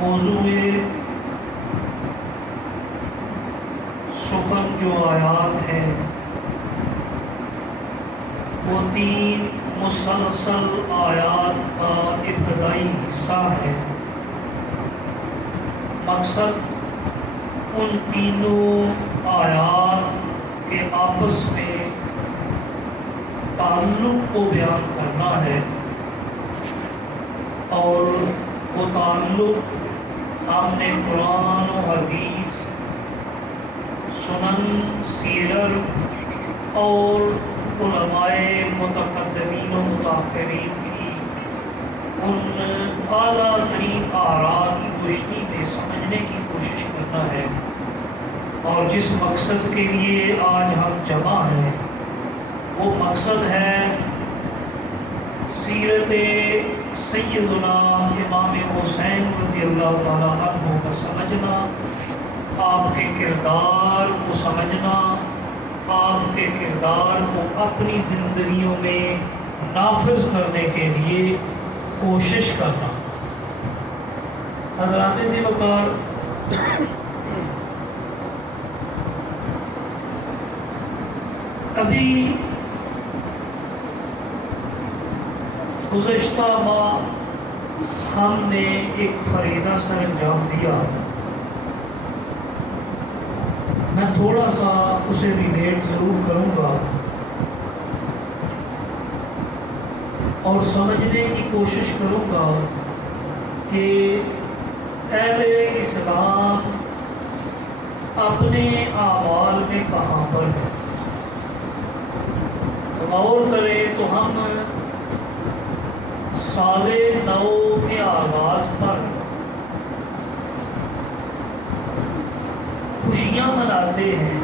موضوع سخن جو آیات ہیں وہ 3 مسلسل آیات کا ابتدائی حصہ ہے۔ مقصد ان تینوں آیات کے آپس میں تعلق کو بیان کرنا ہے، اور وہ تعلق ہم نے قرآن و حدیث، سنن، سیرت اور علماء متقدمین و متاخرین کی ان اعلیٰ ترین آراء کی روشنی میں سمجھنے کی کوشش کرنا ہے۔ اور جس مقصد کے لیے آج ہم جمع ہیں وہ مقصد ہے سیرت سیدنا امام حسین رضی اللہ تعالیٰ عنہ کا سمجھنا، آپ کے کردار کو سمجھنا، آپ کے کردار کو اپنی زندگیوں میں نافذ کرنے کے لیے کوشش کرنا۔ حضرات ذی وقار، ابھی گزشتہ ماہ ہم نے ایک فریضہ سر انجام دیا۔ میں تھوڑا سا اسے ریلیٹ ضرور کروں گا اور سمجھنے کی کوشش کروں گا کہ اہل اسلام اپنے اعمال میں کہاں پر ہے۔ غور کریں تو ہم سال نو کے آغاز پر خوشیاں مناتے ہیں،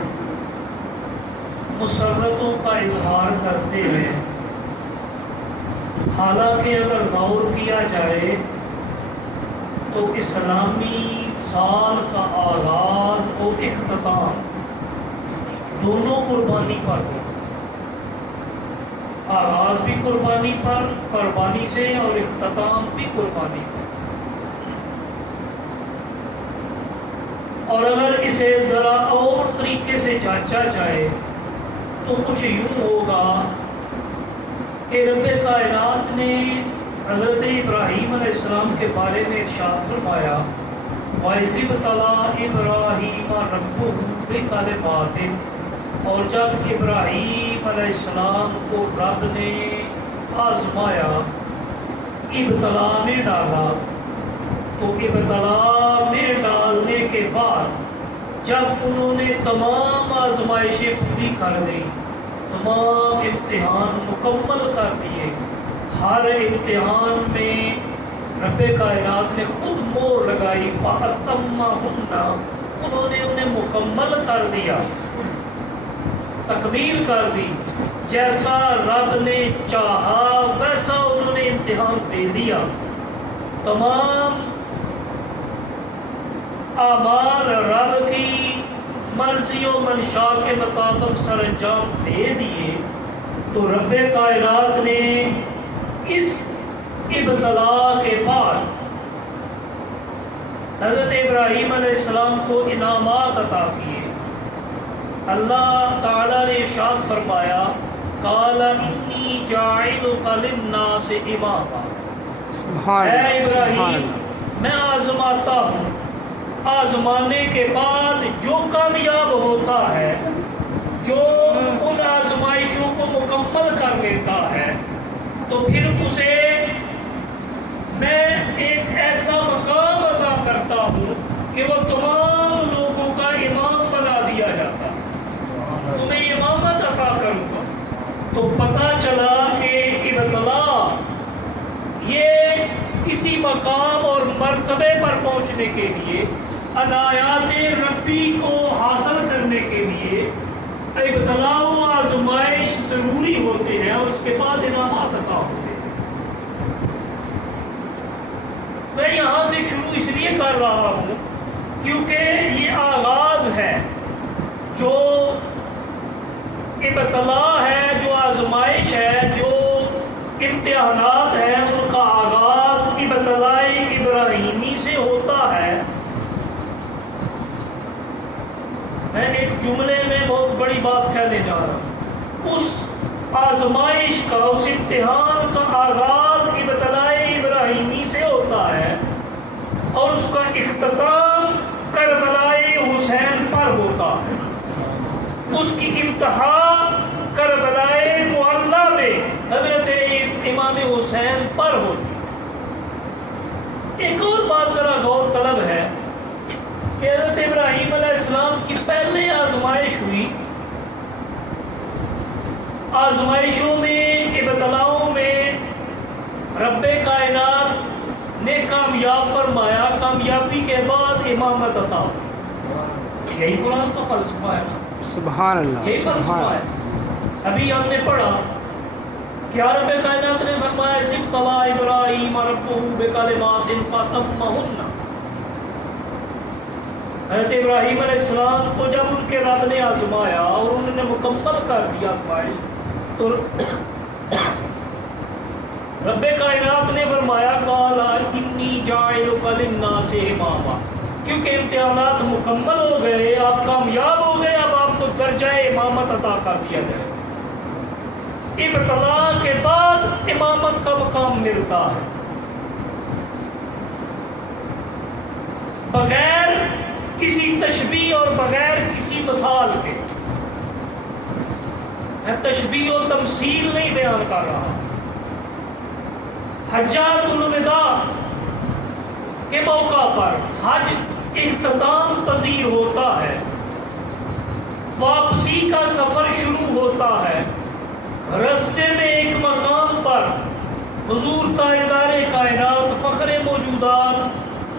مسرتوں کا اظہار کرتے ہیں۔ حالانکہ اگر غور کیا جائے تو اسلامی سال کا آغاز اور اختتام دونوں قربانی پر ہو، آغاز بھی قربانی سے اور اختتام بھی قربانی پر۔ اور اگر اسے ذرا اور طریقے سے جانچا جائے تو کچھ یوں ہوگا کہ رب کائنات نے حضرت ابراہیم علیہ السلام کے بارے میں ارشاد فرمایا، وَإِذِ ابْتَلَىٰ إِبْرَاهِيمَ رَبُّهُ بِكَلِمَاتٍ، اور جب ابراہیم علیہ السلام کو رب نے آزمایا، ابتلا میں ڈالا، تو ابتلا میں ڈالنے کے بعد جب انہوں نے تمام آزمائشیں پوری کر دی، تمام امتحان مکمل کر دیے، ہر امتحان میں رب کائنات نے خود مہر لگائی، فَأَتَمَّهُنَّ، انہوں نے انہیں مکمل کر دیا، تکمیل کر دی، جیسا رب نے چاہا ویسا انہوں نے امتحان دے دیا، تمام اعمال رب کی مرضی و منشا کے مطابق سر انجام دے دیے، تو رب کائنات نے اس ابتلا کے بعد حضرت ابراہیم علیہ السلام کو انعامات عطا کیے۔ اللہ تعالیٰ نے ارشاد فرمایا، قال انی جاعلک للناس اماما، اے ابراہیم میں آزماتا ہوں، آزمانے کے بعد جو کامیاب ہوتا ہے، جو ان آزمائشوں کو مکمل کر لیتا ہے، تو پھر اسے میں ایک ایسا مقام عطا کرتا ہوں کہ وہ تمام لوگوں کا امام بنا دیا جاتا ہے، تمہیں امامت عطا کروں گا۔ تو پتہ چلا کہ ابتلا یہ کسی مقام اور مرتبے پر پہنچنے کے لیے، عنایات ربی کو حاصل کرنے کے لیے ابتلا و آزمائش ضروری ہوتے ہیں، اور اس کے بعد انعامات عطا ہوتے ہیں۔ میں یہاں سے شروع اس لیے کر رہا ہوں کیونکہ یہ آغاز ہے، جو ابتلا ہے، جو آزمائش ہے، جو امتحانات ہیں، ان کا آغاز ابتلاء ابراہیمی سے ہوتا ہے۔ بڑی بات کہنے جا رہا ہوں. اس آزمائش کا، اس امتحان کا آغاز ابتلاء ابراہیمی سے ہوتا ہے اور اس کا اختتام کربلائے حسین پر ہوتا ہے. اس کی انتہا کربلائے معلیٰ میں حضرت امام حسین پر ہوتی ہے. ایک اور بات ذرا غور طلب ہے کہ حضرت ابراہیم علیہ السلام کی پہلے آزمائش ہوئی. آزمائشوں میں، ابتلاؤں میں رب کائنات نے کامیاب فرمایا. کامیابی کے بعد امامت عطا. یہی قرآن کا فلسفہ ہے نا. سبحان اللہ. یہی فلسفہ ہے. ابھی ہم نے پڑھا کیا رب کائنات نے فرمایا ذِبْ طَلَعَ إِبْرَاهِيمَ رَبُّهُ بِكَلِمَاتٍ فَأَتَمَّهُنَّ. حضرت ابراہیم علیہ السلام کو جب ان کے رب نے آزمایا اور انہوں نے مکمل کر دیا آزمائش، تو رب کائنات نے فرمایا قال انی جاعلک للناس اماما. کیونکہ امتحانات مکمل ہو گئے، آپ کامیاب ہو گئے، اب آپ کو درجہ امامت عطا کر دیا جائے. ابتلاء کے بعد امامت کا مقام ملتا ہے. بغیر کسی تشبیہ اور بغیر کسی مثال کے. میں تشبیہ و تمثیل نہیں بیان کر رہا. حجۃ الوداع کے موقع پر حج اختتام پذیر ہوتا ہے، واپسی کا سفر شروع ہوتا ہے. رستے میں ایک مقام پر حضور تاجدار کائنات، فخر موجودات،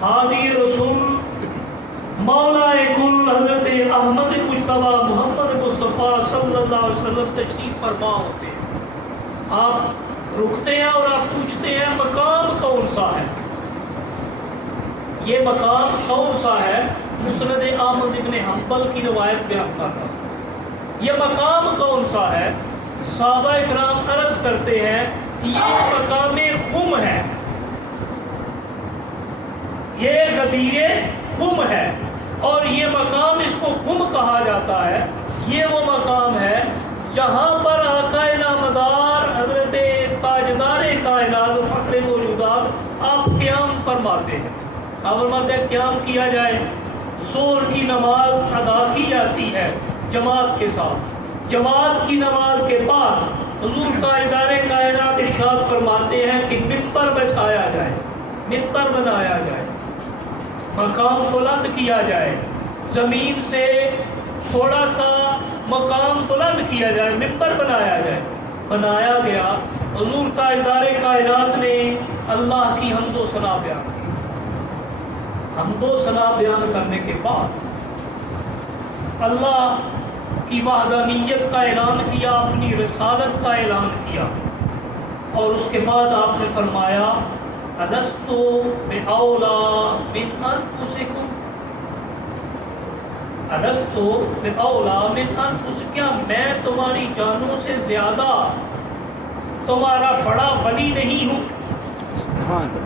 ہادی رسول، مولا کل حضرت احمد مجتبیٰ محمد مصطفیٰ صلی اللہ علیہ وسلم تشریف فرما ہوتے ہیں. آپ رکتے ہیں اور آپ پوچھتے ہیں مقام کون سا ہے؟ یہ مقام کون سا ہے؟ مسند احمد ابن حنبل کی روایت بیان کر رہا ہوں. یہ مقام کون سا ہے؟ صحابہ اکرام عرض کرتے ہیں کہ یہ مقام خم ہے، یہ غدیر خم ہے. اور یہ مقام، اس کو خم کہا جاتا ہے، یہ وہ مقام ہے جہاں پر آقا نامدار حضرت تاجدار کائنات فخر موجودات آپ قیام فرماتے ہیں. آپ فرماتے ہیں قیام کیا جائے. ظہر کی نماز ادا کی جاتی ہے جماعت کے ساتھ. جماعت کی نماز کے بعد حضور تاجدار کائنات ارشاد فرماتے ہیں کہ ممبر بچھایا جائے، ممبر بنایا جائے، مقام بلند کیا جائے، زمین سے تھوڑا سا مقام بلند کیا جائے، ممبر بنایا جائے. بنایا گیا. حضور تاجدار کائنات نے اللہ کی حمد و ثنا بیان کی. حمد و ثنا بیان کرنے کے بعد اللہ کی وحدانیت کا اعلان کیا، اپنی رسالت کا اعلان کیا. اور اس کے بعد آپ نے فرمایا الست باولی من انفسکم، الست باولی من انفسکم، کیا میں تمہاری جانوں سے زیادہ تمہارا بڑا ولی نہیں ہوں؟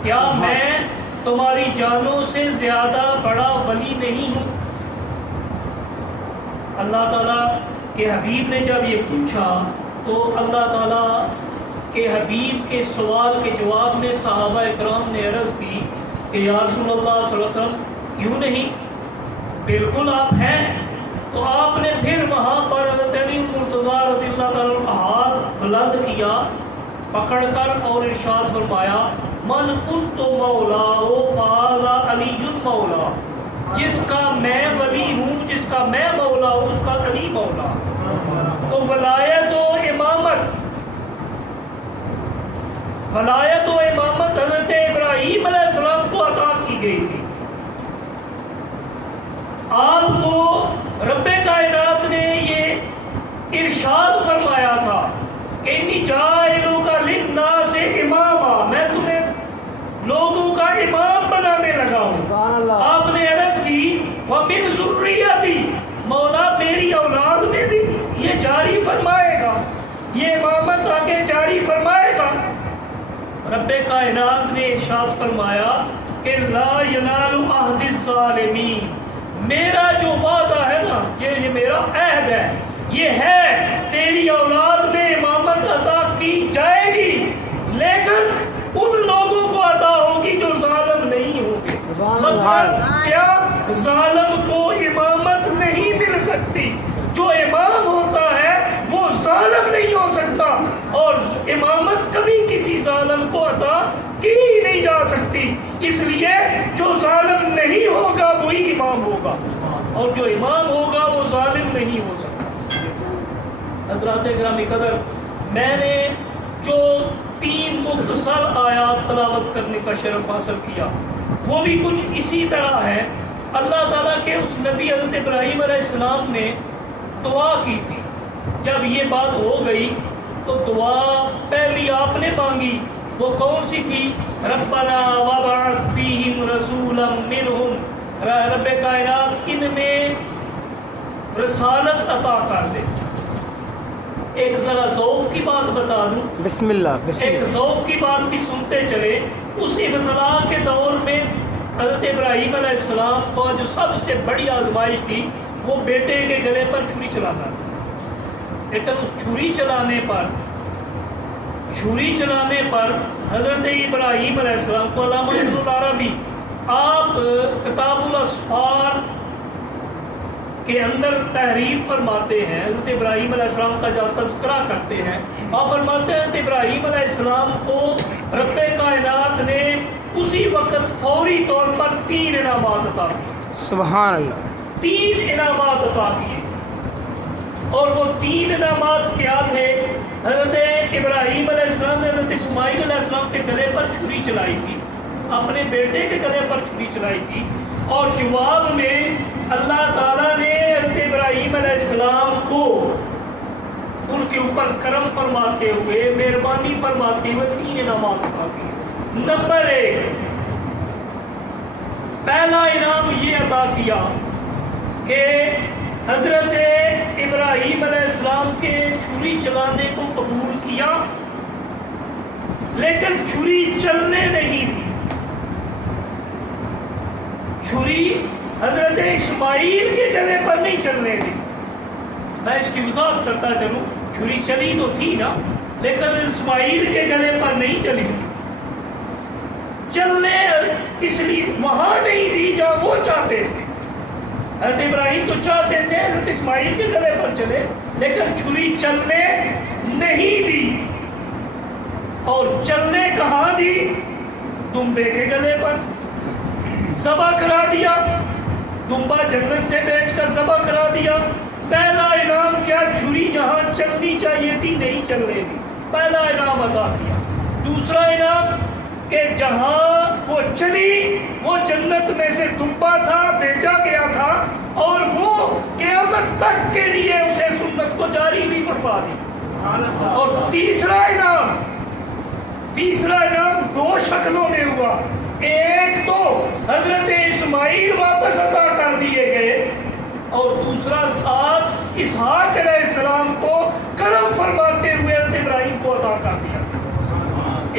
کیا میں تمہاری جانوں سے زیادہ بڑا ولی نہیں ہوں؟ اللہ تعالیٰ کے حبیب نے جب یہ پوچھا تو اللہ تعالیٰ کہ حبیب کے سوال کے جواب میں صحابہ اکرام نے عرض کی کہ یا رسول اللہ صلی اللہ علیہ وسلم کیوں نہیں، بالکل آپ ہیں. تو آپ نے پھر وہاں پر حضرت علی مرتضیٰ رضی اللہ تعالیٰ کا ہاتھ بلند کیا پکڑ کر اور ارشاد فرمایا من کنت مولاہ فہذا علی مولا. جس کا میں ولی ہوں، جس کا میں مولا ہوں، اس کا علی مولا. تو ولایت و امامت، ولایت و امامت حضرت ابراہیم علیہ السلام کو عطا کی گئی تھی. آپ کو رب کائنات نے یہ ارشاد فرمایا تھا کہ انی جاعلک للناس اماما، میں تمہیں لوگوں کا امام بنانے لگا ہوں. آپ نے عرض کی وَمِن ذُرِّيَّتِي، مولا میری اولاد میں بھی یہ جاری فرمائے گا، یہ امامت آگے جاری فرمائے گا. رب کائنات نے ارشاد فرمایا کہ لا ینال عہد الظالمین، میرا جو وعدہ ہے نا، یہ میرا عہد ہے، یہ ہے تیری اولاد میں امامت عطا کی جائے گی، لیکن ان لوگوں کو عطا ہوگی جو ظالم نہیں ہوں گے۔ مطلب کیا؟ ظالم کو امامت نہیں مل سکتی، جو امام ہوتا ہے وہ ظالم نہیں ہو سکتا، اور امامت کبھی کسی ظالم کو عطا کی نہیں جا سکتی، اس لیے جو ظالم نہیں ہوگا وہی امام ہوگا، اور جو امام ہوگا وہ ظالم نہیں ہو سکتا۔ حضرات گرامی قدر، میں نے جو 3 مختصر آیات تلاوت کرنے کا شرف حاصل کیا وہ بھی کچھ اسی طرح ہے۔ اللہ تعالیٰ کے اس نبی حضرت ابراہیم علیہ السلام نے دعا کی تھی، جب یہ بات ہو گئی تو دعا پہلی آپ نے مانگی، وہ کون سی تھی؟ ربنا وابعث فیہم رسولا منہم، رب کائنات ان میں رسالت عطا کر دے۔ ایک ذرا ذوق کی بات بتا دوں، بسم اللہ ایک ذوق کی بات بھی سنتے چلے۔ اس ابتلا کے دور میں حضرت ابراہیم علیہ السلام کو جو سب سے بڑی آزمائش تھی وہ بیٹے کے گلے پر چھری چلانا تھا، لیکن اس چھری چلانے پر حضرت ابراہیم علیہ السلام کو علامہ ابن العربی آپ کتاب الاسفار کے اندر تحریر فرماتے ہیں، حضرت ابراہیم علیہ السلام کا جب تذکرہ کرتے ہیں، آپ فرماتے ہیں حضرت ابراہیم علیہ السلام کو رب کائنات نے اسی وقت فوری طور پر 3 انعامات عطا کیے۔ سبحان اللہ، 3 انعامات عطا کیے، اور وہ 3 انعامات کیا تھے؟ حضرت ابراہیم علیہ السلام نے حضرت اسماعیل علیہ السلام کے گلے پر چھری چلائی تھی، اپنے بیٹے کے گلے پر چھری چلائی تھی، اور جواب میں اللہ تعالیٰ نے حضرت ابراہیم علیہ السلام کو ان کے اوپر کرم فرماتے ہوئے، مہربانی فرماتے ہوئے 3 انعامات عطا کیے۔ نمبر 1، پہلا انعام یہ عطا کیا کہ حضرت ابراہیم علیہ السلام کے چھری چلانے کو قبول کیا، لیکن چھری چلنے نہیں دی۔ چھری حضرت اسماعیل کے گلے پر نہیں چلنے دی۔ میں اس کی وضاحت کرتا چلوں، چھری چلی تو تھی نا، لیکن اسماعیل کے گلے پر نہیں چلی تھی۔ چلنے اس لیے وہاں نہیں دی جہاں وہ چاہتے تھے۔ حضرت ابراہیم تو چاہتے تھے حضرت اسماعیل کے گلے پر چلے، لیکن چھری چلنے نہیں دی، اور چلنے کہاں دی؟ دمبے کے گلے پر ذبح کرا دیا، دمبا جنت سے بیچ کر ذبح کرا دیا۔ پہلا انعام کیا؟ چھری جہاں چلنی چاہیے تھی نہیں چلنے دی، پہلا انعام عطا کیا۔ دوسرا انعام کہ جہاں وہ چلی وہ جنت میں سے دمبا تھا، بھیجا گیا تھا، اور وہ قیامت تک کے لیے اسے سنت کو جاری بھی فرما دی۔ اور تیسرا انعام 2 شکلوں میں ہوا۔ ایک تو حضرت اسماعیل واپس عطا کر دیے گئے، اور دوسرا ساتھ اسحاق علیہ السلام کو کرم فرماتے ہوئے حضرت ابراہیم کو عطا کر دیا۔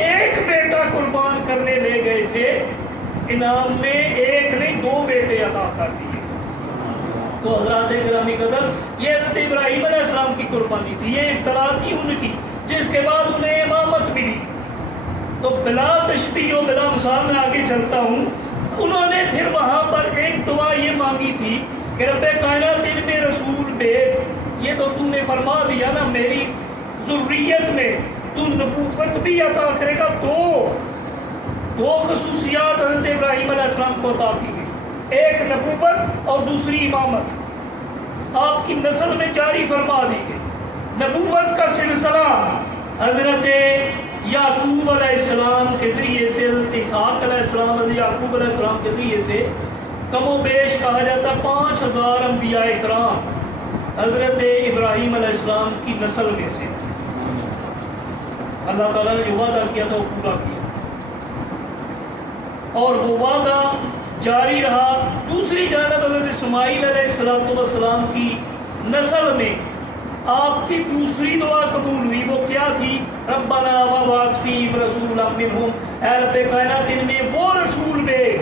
ایک بیٹا قربان کرنے لے گئے تھے، انعام میں 1 نہیں 2 بیٹے عطا کر دیے۔ تو حضرات گرامی قدر، یہ حضرت ابراہیم علیہ السلام کی قربانی تھی، یہ ابتلا تھی ان کی، جس کے بعد انہیں امامت ملی۔ تو بلا تشبیہ و بلا مثال میں آگے چلتا ہوں، انہوں نے پھر وہاں پر ایک دعا یہ مانگی تھی کہ رب کائنات ان میں رسول بھیج۔ یہ تو تم نے فرما دیا نا میری ذریت میں تو نبوت بھی عطا کرے گا۔ 2 خصوصیات حضرت ابراہیم علیہ السلام کو عطا کی گئی، ایک نبوت اور دوسری امامت آپ کی نسل میں جاری فرما دی گئی۔ نبوت کا سلسلہ حضرت یعقوب علیہ السلام کے ذریعے سے، حضرت اسحاق علیہ السلام، حضرت یعقوب علیہ السلام کے ذریعے سے کم و بیش کہا جاتا ہے 5000 انبیاء کرام حضرت ابراہیم علیہ السلام کی نسل میں سے۔ اللہ تعالیٰ نے جو وعدہ کیا تھا وہ پورا کیا، اور وہ وعدہ جاری رہا۔ دوسری جانب حضرت اسماعیل علیہ السلام کی نسل میں آپ کی دوسری دعا قبول ہوئی، وہ کیا تھی؟ ربنا وابعث فیہم رسولا منہم، اے رب کائنات ان میں وہ رسول بھیج،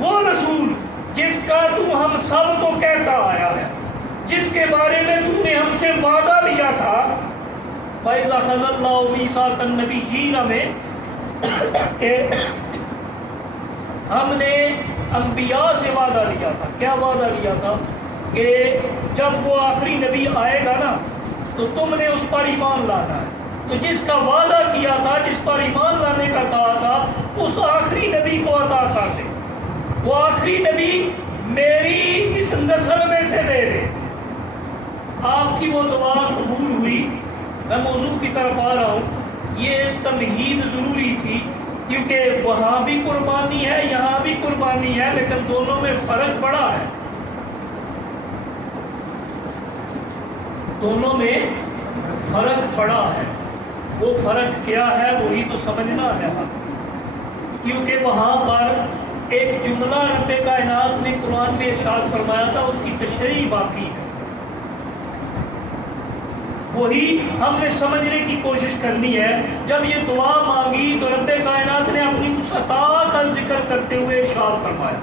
وہ رسول جس کا تو ہم سب کو کہتا آیا ہے، جس کے بارے میں تو نے ہم سے وعدہ لیا تھا، فَإِذَا أَخَذَ اللَّهُ مِيثَاقَ النَّبِيِّينَ میں کہ ہم نے انبیاء سے وعدہ لیا تھا. کیا وعدہ لیا تھا؟ کہ جب وہ آخری نبی آئے گا نا تو تم نے اس پر ایمان لانا ہے. تو جس کا وعدہ کیا تھا، جس پر ایمان لانے کا کہا تھا، اس آخری نبی کو عطا کر دے. وہ آخری نبی میری اس نسل میں سے دے دے. آپ کی وہ دعا قبول ہوئی. میں موضوع کی طرف آ رہا ہوں. یہ تمہید ضروری تھی کیونکہ وہاں بھی قربانی ہے، یہاں بھی قربانی ہے، لیکن دونوں میں فرق بڑا ہے. دونوں میں فرق بڑا ہے. وہ فرق کیا ہے وہی تو سمجھنا ہے ہم. کیونکہ وہاں پر ایک جملہ رب کائنات نے قرآن میں ارشاد فرمایا تھا، اس کی تشریح باقی ہے. وہی ہم نے سمجھنے کی کوشش کرنی ہے. جب یہ دعا مانگی تو رب کائنات نے اپنی اس عطا کا ذکر کرتے ہوئے ارشاد فرمایا،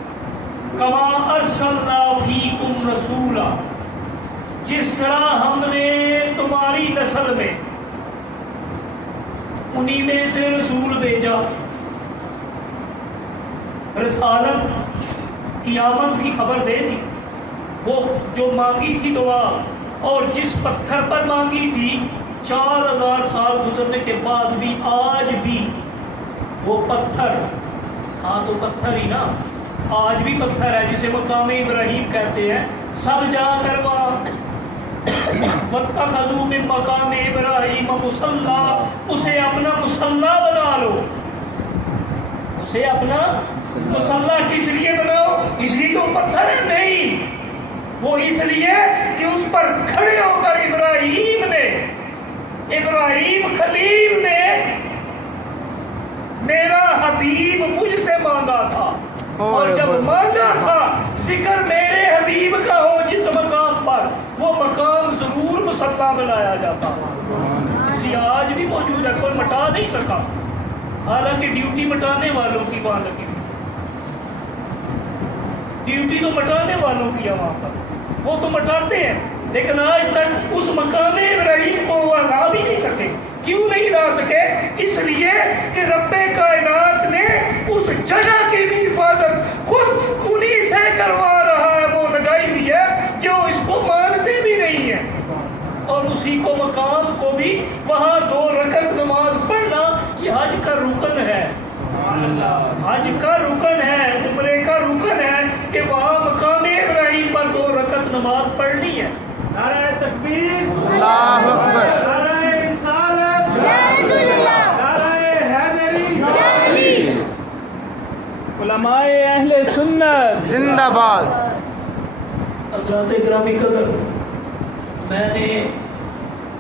کما ارسلنا فیکم رسولا، جس طرح ہم نے تمہاری نسل میں انہی میں سے رسول بھیجا. رسالت قیامت کی خبر دے دی. وہ جو مانگی تھی دعا اور جس پتھر پر مانگی تھی، 4000 سال گزرنے کے بعد بھی آج بھی وہ پتھر، ہاں تو پتھر ہی نا، آج بھی پتھر ہے جسے مقام ابراہیم کہتے ہیں. سب جا کر وَاتَّخَذُوا مِن مَقَامِ إِبْرَاهِيمَ مُصَلًّى، اسے اپنا مصلی بنا لو. اسے اپنا مصلی کس لیے بناؤ؟ اس لیے تو پتھر ہے نہیں، وہ اس لیے کہ اس پر کھڑے ہو کر ابراہیم خلیل نے میرا حبیب مجھ سے مانگا تھا. اور جب مانگا تھا ذکر میرے حبیب کا ہو جس مقام پر، وہ مقام ضرور مصلی بنایا جاتا. اس لیے آج بھی موجود ہے، کوئی مٹا نہیں سکا. حالانکہ ڈیوٹی مٹانے والوں کی وہاں لگی ہوئی، ڈیوٹی تو مٹانے والوں کی ہے وہاں پر، وہ تو مٹاتے ہیں. لیکن آج تک اس مقام ابراہیم کو وہ لا بھی نہیں سکے. کیوں نہیں لا سکے؟ اس لیے کہ رب کائنات نے اس جگہ کی بھی حفاظت خود انہی سے کروا رہا ہے. وہ لگائی ہوئی ہے جو اس کو مانتے بھی نہیں ہیں. اور اسی کو مقام کو بھی وہاں 2 رکعت نماز پڑھنا یہ حج کا رکن ہے. حج کا رکن ہے، عمرے کا رکن ہے کہ وہاں مقام ابراہیم پر 2 رکعت نماز پڑھنی ہے. نعرہ تکبیر، اللہ اکبر، نعرہ رسالت، نعرہ حیدری، علماء اہل سنت زندہ باد. حضرات گرامی قدر، میں نے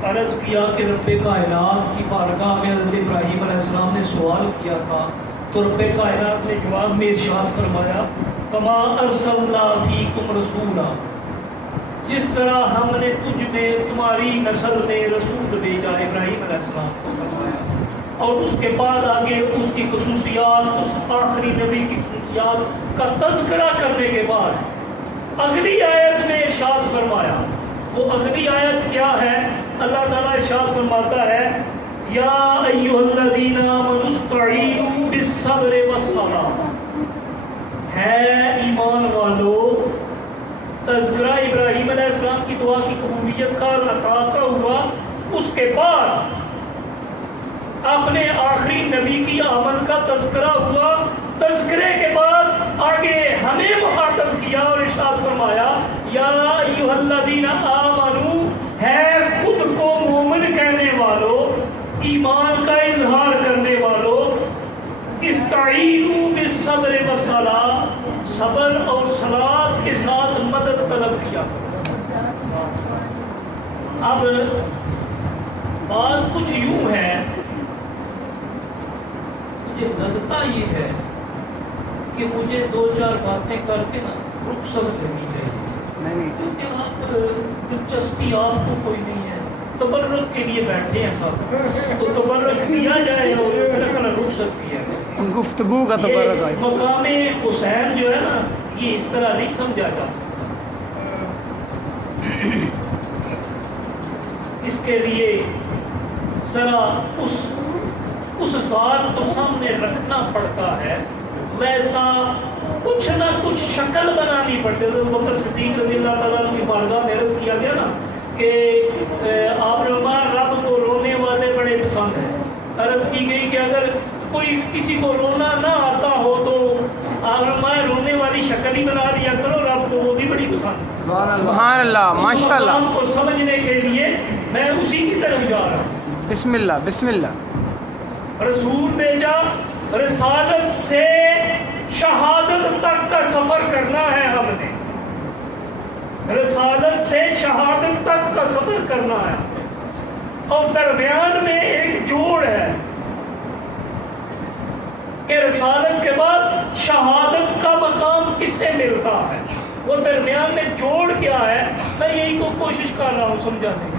عرض کیا کہ رب کائنات کی بارگاہ میں حضرت ابراہیم علیہ السلام نے سوال کیا تھا تو رب کائنات نے جواب میں ارشاد فرمایا، کما ارسلنا فیکم رسولا، جس طرح ہم نے تجھ میں تمہاری نسل میں رسول بھیجا. ابراہیم علیہ السلام کو فرمایا. اور اس کے بعد آگے اس کی خصوصیات، اس آخری نبی کی خصوصیات کا تذکرہ کرنے کے بعد اگلی آیت میں ارشاد فرمایا. وہ اگلی آیت کیا ہے؟ اللہ تعالیٰ ارشاد فرماتا ہے، یا ایھا الذین آمنوا استعینوا بالصبر والصلاۃ. ہے ایمان والو، تذکرہ ابراہیم علیہ السلام کی دعا کی قبولیت کا عطا کا ہوا. اس کے بعد اپنے آخری نبی کی آمد کا تذکرہ ہوا. تذکرے کے بعد آگے ہمیں مخاطب کیا اور ارشاد فرمایا، یا ایھا الذین آمنوا، ہے خود کو مومن کہنے والوں، ایمان کا اظہار کرنے والوں، استعینوا بالصبر والصلاۃ، صبر اور صلاۃ کے ساتھ مدد طلب کیا. اب بات کچھ یوں ہے، مجھے لگتا یہ ہے کہ مجھے 2-4 باتیں کر کے نا رخصت کرنی چاہیے، کیونکہ آپ دلچسپی آپ کو کوئی نہیں ہے. تبرک کے لیے بیٹھے ہیں سب، تو تبرک دیا جائے اور رخصت کیا جائے. گفتگو کا تبرک ہے. مقام حسین جو ہے نا، یہ اس طرح نہیں سمجھا جا سکتا. اس کے لیے ذرا اس ذات کو سامنے رکھنا پڑتا ہے، ویسا کچھ نہ کچھ شکل بنانی پڑتی ہے۔ ابو بکر صدیق رضی اللہ تعالیٰ عنہ کی بارگاہ میں عرض کیا گیا نا کہ آپ نے فرمایا رب کو رونے والے بڑے پسند ہیں۔ عرض کی گئی کہ اگر کوئی کسی کو رونا نہ آتا ہو تو آپ نے فرمایا رونے والی شکل ہی بنا دیا کرو، رب کو وہ بھی بڑی پسند ہے۔ سبحان اللہ، ماشاء اللہ۔ اس مقام کو سمجھنے کے لیے میں اسی کی طرف جا رہا ہوں۔ بسم اللہ بسم اللہ۔ رسول بھیجا، رسالت سے شہادت تک کا سفر کرنا ہے ہم نے، رسالت سے شہادت تک کا سفر کرنا ہے، اور درمیان میں ایک جوڑ ہے کہ رسالت کے بعد شہادت کا مقام کسے ملتا ہے، وہ درمیان میں جوڑ کیا ہے، میں یہی تو کوشش کر رہا ہوں سمجھانے کی۔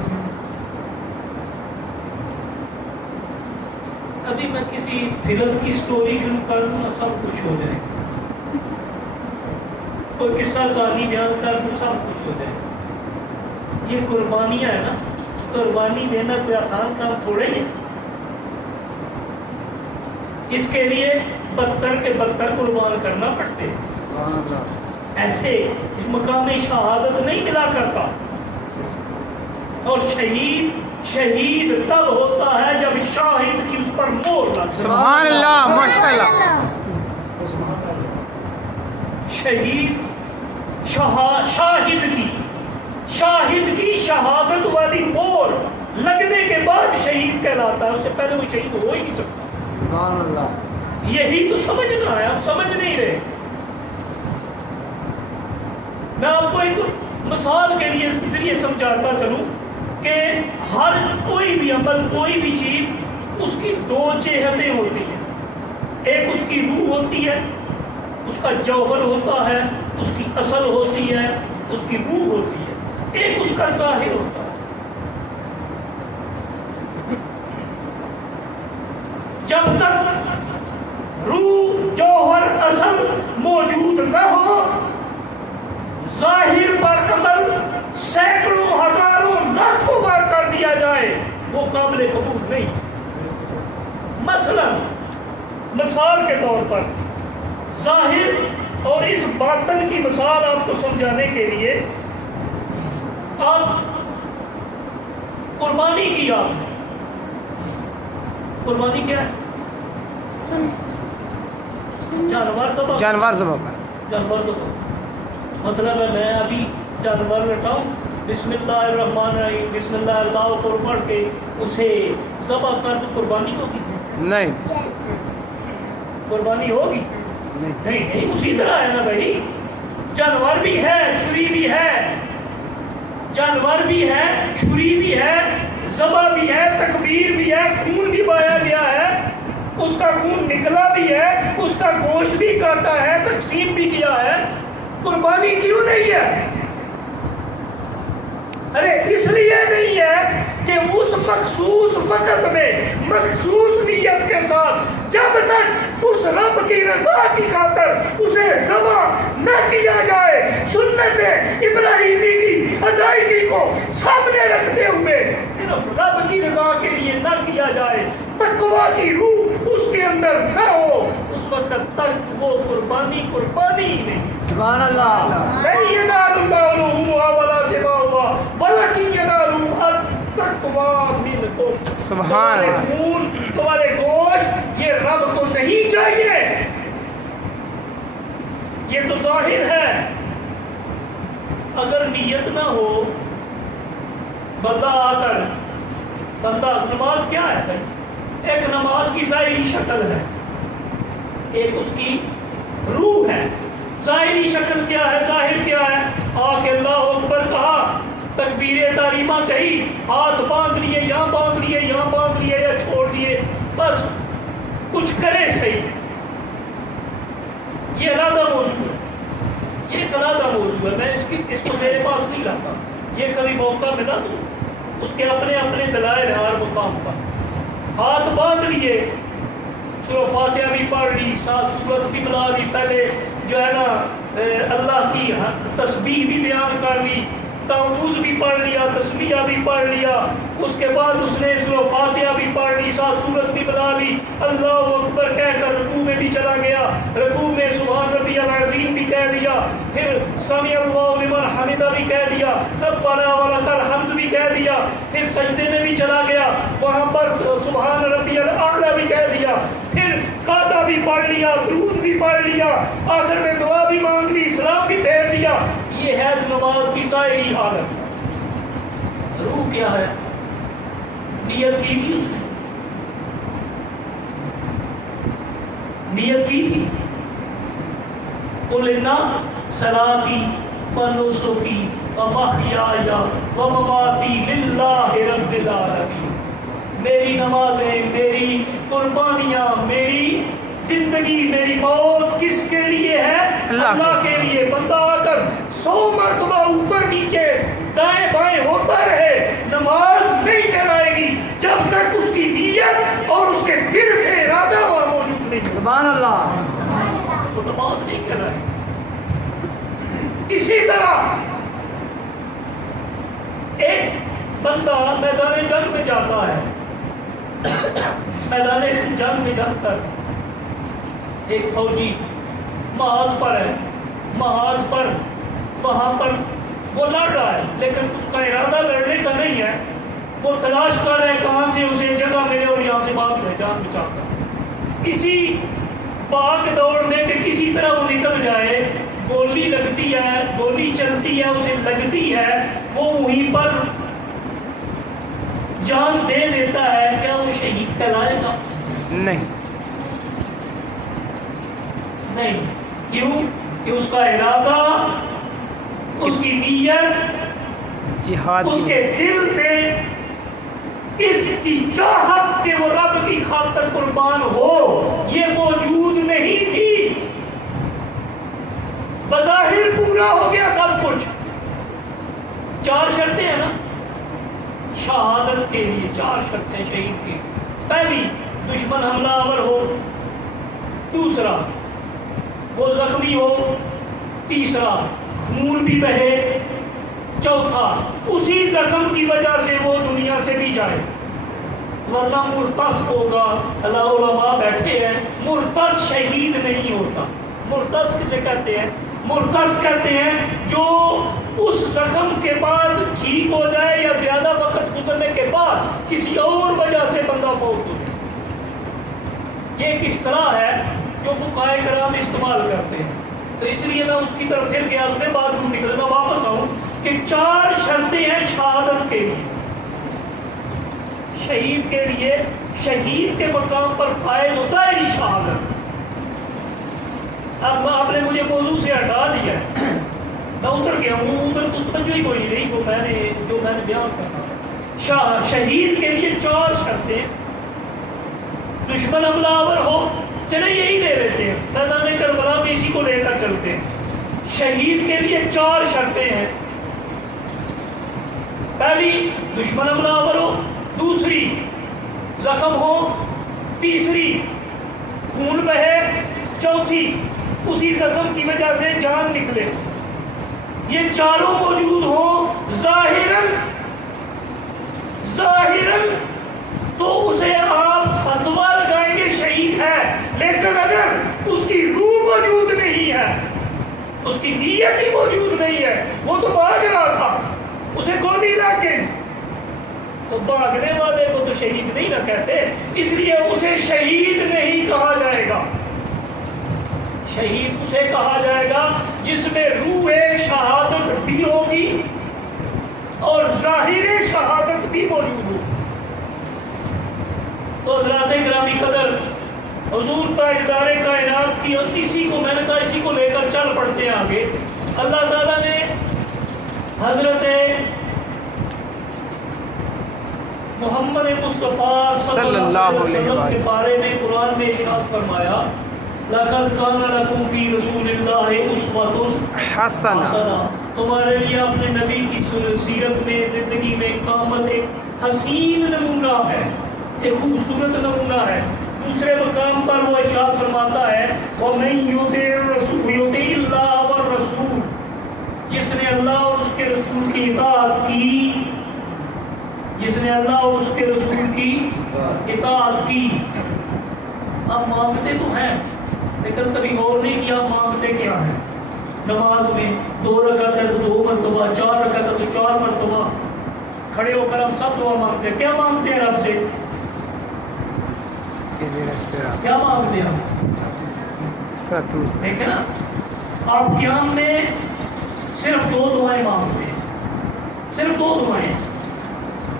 ابھی میں کسی فلم کی سٹوری شروع کر دوں نا سب کچھ ہو جائے گا، کوئی قصہ کہانی بیان کر دوں سب کچھ ہو جائے گا۔ یہ قربانیاں ہیں نا، قربانی دینا کوئی آسان کام تھوڑے ہی ہے، اس کے لیے بدتر کے بدتر قربان کرنا پڑتے ہیں، ایسے مقام شہادت نہیں ملا کرتا۔ اور شہید تب ہوتا ہے جب شاہد کی اس پر مہر لگتی ہے۔ سبحان اللہ، ماشاء اللہ۔ شاہد کی شہادت والی مہر لگنے کے بعد شہید کہلاتا ہے، اس سے پہلے وہ شہید ہو ہی نہیں سکتا۔ سبحان اللہ۔ یہی تو سمجھنا ہے، ہم سمجھ نہیں رہے۔ میں آپ کو ایک مثال کے لیے ذریعے سمجھاتا چلوں کہ ہر کوئی بھی عمل، کوئی بھی چیز، اس کی دو جہتیں ہوتی ہیں، ایک اس کی روح ہوتی ہے، اس کا جوہر ہوتا ہے، اس کی اصل ہوتی ہے، اس کی روح ہوتی ہے، ایک اس کا ظاہر ہوتا ہے۔ جب تک روح، جوہر، اصل موجود نہ ہو، ظاہر پر عمل سینکڑوں ہزاروں لاکھوں بار کر دیا جائے وہ قابل قبول نہیں۔ مثال کے طور پر ظاہر اور اس باطن کی مثال آپ کو سمجھانے کے لیے، آپ قربانی کی، آپ نے قربانی کیا ہے؟ جانور ذبح کر، مطلب ہے میں ابھی جانور لٹاؤں، بسم اللہ الرحمن الرحیم، بسم اللہ اللہ کو پڑھ کے اسے ذبح کر تو قربانی ہوگی؟ نہیں، قربانی ہوگی؟ نہیں، اسی طرح ہے نا بھائی، جانور بھی ہے، چھری بھی ہے، جانور بھی ہے، چھری بھی ہے، ذبح بھی ہے، تکبیر بھی ہے، خون بھی بہایا گیا ہے، اس کا خون نکلا بھی ہے، اس کا گوشت بھی کاٹا ہے، تقسیم بھی کیا ہے، قربانی کیوں نہیں ہے؟ ارے اس لیے نہیں ہے کہ اس مخصوص وقت میں مخصوص نیت کے ساتھ جب تک اس رب کی رضا کی خاطر اسے ذبح نہ کیا جائے، سنت ابراہیمی کی ادائیگی کو سامنے رکھتے ہوئے صرف رب کی رضا کے لیے نہ کیا جائے، تقویٰ کی روح اس کے اندر نہ ہو، اس وقت تک وہ قربانی ہی نہیں۔ سبحان اللہ۔ نہیں ینال اللہ لحومها ولا دماؤها ولکن ینالہ التقویٰ منکم۔ سبحان اللہ۔ تمہارے خون، تمہارے گوشت یہ رب کو نہیں چاہیے، یہ تو ظاہر ہے۔ اگر نیت نہ ہو، بندہ نماز کیا ہے بھائی؟ ایک نماز کی ظاہری شکل ہے، ایک اس کی روح ہے۔ ظاہری شکل کیا ہے؟ ظاہر کیا ہے؟ آ کے اللہ اکبر کہا، تکبیر تحریمہ کہی، ہاتھ باندھ لیے، یہاں باندھ لیے، یہاں باندھ لیے یا چھوڑ دیے، بس کچھ کرے صحیح۔ یہ علیحدہ موضوع ہے، یہ ایک علیحدہ موضوع ہے، میں اس کو میرے پاس نہیں لاتا۔ یہ کبھی موقع ملا تو اس کے اپنے دلائل ہیں ہر مقام پر۔ ہاتھ باندھ لیے، سورہ فاتحہ بھی پڑھ لی، ساتھ سورت بھی بلا لی، پہلے جو ہے نا اللہ کی تسبیح بھی بیان کر لی، تعوذ بھی پڑھ لیا، تسمیہ بھی پڑھ لیا، اس کے بعد اس نے سورہ فاتحہ بھی پڑھ لی، 7 سورت بھی بنا لی، اللہ اکبر کہہ کر رکوع میں بھی چلا گیا، رکوع میں سبحان ربی العظیم بھی کہہ دیا، پھر سمیع اللہ لمن حمدہ بھی کہہ دیا، ربنا ولک الحمد بھی کہہ دیا، پھر سجدے میں بھی چلا گیا، وہاں پر سبحان ربی الاعلی بھی کہہ دیا، پھر قاعدہ بھی پڑھ لیا، درود بھی پڑھ لیا، آخر میں دعا بھی مانگ لی، اسلام بھی پھیر دیا۔ یہ ہے نماز کی ظاہری حالت۔ روح کیا ہے؟ نیت کی تھی اس نے، نیت کی تھی، قل ان صلاتی ونسکی ومحیای ومماتی للہ رب العالمین، میری نمازیں، میری قربانیاں، میری زندگی، میری موت کس کے لیے ہے؟ اللہ کے لیے۔ بندہ آ کر 100 مرتبہ اوپر نیچے دائیں بائیں ہوتا رہے، نماز نہیں کہلائے گی جب تک اس کی نیت اور اس کے دل سے ارادہ اور موجود نہیں۔ سبحان اللہ، تو نماز نہیں کہلائے گی۔ اسی طرح ایک بندہ میدان جنگ میں جاتا ہے، میدان جنگ میں جا کر ایک فوجی محاذ پر ہے، محاذ پر وہاں پر وہ لڑ رہا ہے، لیکن اس کا ارادہ لڑنے کا نہیں ہے، وہ تلاش کر رہے ہیں کہاں سے اسے جگہ ملے اور یہاں سے بھاگ جائے جان بچا کر۔ اسی بھاگ دوڑ میں کہ کسی طرح وہ نکل جائے، گولی لگتی ہے، گولی چلتی ہے، اسے لگتی ہے، وہ وہیں پر جان دے دیتا ہے، کیا وہ شہید کہلائے گا؟ نہیں، نہیں۔ کیوں؟ کہ اس کا ارادہ، اس کی نیت، جہاد اس کے دل میں اس کی چاہت کہ وہ رب کی خاطر قربان ہو، یہ موجود نہیں تھی۔ بظاہر پورا ہو گیا سب کچھ، 4 شرطیں ہیں نا شہادت کے لیے، 4 شرطیں شہید کی۔ پہلی، دشمن حملہ آور ہو، دوسرا وہ زخمی ہو، تیسرا خون بھی بہے، چوتھا اسی زخم کی وجہ سے وہ دنیا سے بھی جائے، ورنہ مرتص ہوگا۔ اللہ علماء بیٹھے ہیں، مرتص شہید نہیں ہوتا۔ مرتص کسے کہتے ہیں؟ مرتص کہتے ہیں جو اس زخم کے بعد ٹھیک ہو جائے یا زیادہ وقت گزرنے کے بعد کسی اور وجہ سے بندہ فوت ہو جائے۔ یہ ایک اصطلاح ہے جو فقہاء کرام استعمال کرتے ہیں، تو اس لیے میں اس کی طرف پھر گیا، میں بات دور نکل، میں واپس آؤں کہ 4 شرطیں ہیں شہادت کے لیے، شہید کے لیے۔ شہید کے مقام پر فائز ہوتا ہے یہ شہادت۔ اب آپ نے مجھے موضوع سے ہٹا دیا ہے، میں ادھر گیا ہوں، ادھر تو توجہ ہی کوئی نہیں رہی جو میں نے بیان کرنا۔ شہید کے لیے 4 شرطیں، دشمن حملہ آور ہو، چلے یہی لے لیتے ہیں، میدان کربلا میں اسی کو لے کر چلتے ہیں۔ شہید کے لیے 4 شرطیں ہیں، پہلی دشمن حملہ آور ہو، دوسری زخم ہو، تیسری خون بہے، چوتھی اسی زخم کی وجہ سے جان نکلے۔ یہ چاروں موجود ہوں ظاہراً تو اسے آپ فتویٰ لگائیں گے شہید ہے، لیکن اگر اس کی روح موجود نہیں ہے، اس کی نیت ہی موجود نہیں ہے، وہ تو بھاگ رہا تھا، اسے گولی لگ گئی، تو بھاگنے والے کو تو شہید نہیں نہ کہتے، اس لیے اسے شہید نہیں کہا جائے گا۔ شہید اسے کہا جائے گا جس میں روح شہادت بھی ہوگی اور ظاہر شہادت بھی موجود ہوگی۔ تو حضرات گرامی قدر، حضور تاجدار کائنات کی اسی کو میں نے کہا اسی کو لے کر چل پڑتے ہیں آگے۔ اللہ تعالیٰ نے حضرت محمد مصطفیٰ صلی اللہ علیہ وسلم کے بارے میں قرآن میں ارشاد فرمایا، لَقَدْ كَانَ لَكُمْ فِي رَسُولِ اللَّهِ أُسْوَةٌ حَسَنَةٌ، تمہارے لیے اپنے نبی کی سیرت میں، زندگی میں کامل ایک حسین نمونہ ہے، ایک خوبصورت نمونہ ہے۔ دوسرے مقام پر وہ ارشاد فرماتا ہے، وَمَن يُطِعِ اللَّهَ وَالرَّسُولَ، جس نے اللہ اور اس کے رسول رسول کی اطاعت کی، جس نے اللہ اور اس کے رسول کی اطاعت کی. اب مانگتے تو ہیں لیکن کبھی غور نہیں کیا مانگتے کیا ہے. نماز میں 2 رکعت ہے تو 2 مرتبہ، 4 رکعت ہے تو 4 مرتبہ کھڑے ہو کر ہم سب دعا مانگتے ہیں. کیا مانگتے ہیں رب سے؟ کیا مانگتے ہیں ہم؟ دیکھیں نا، آپ قیام میں صرف 2 دعائیں مانگتے ہیں، صرف 2 دعائیں.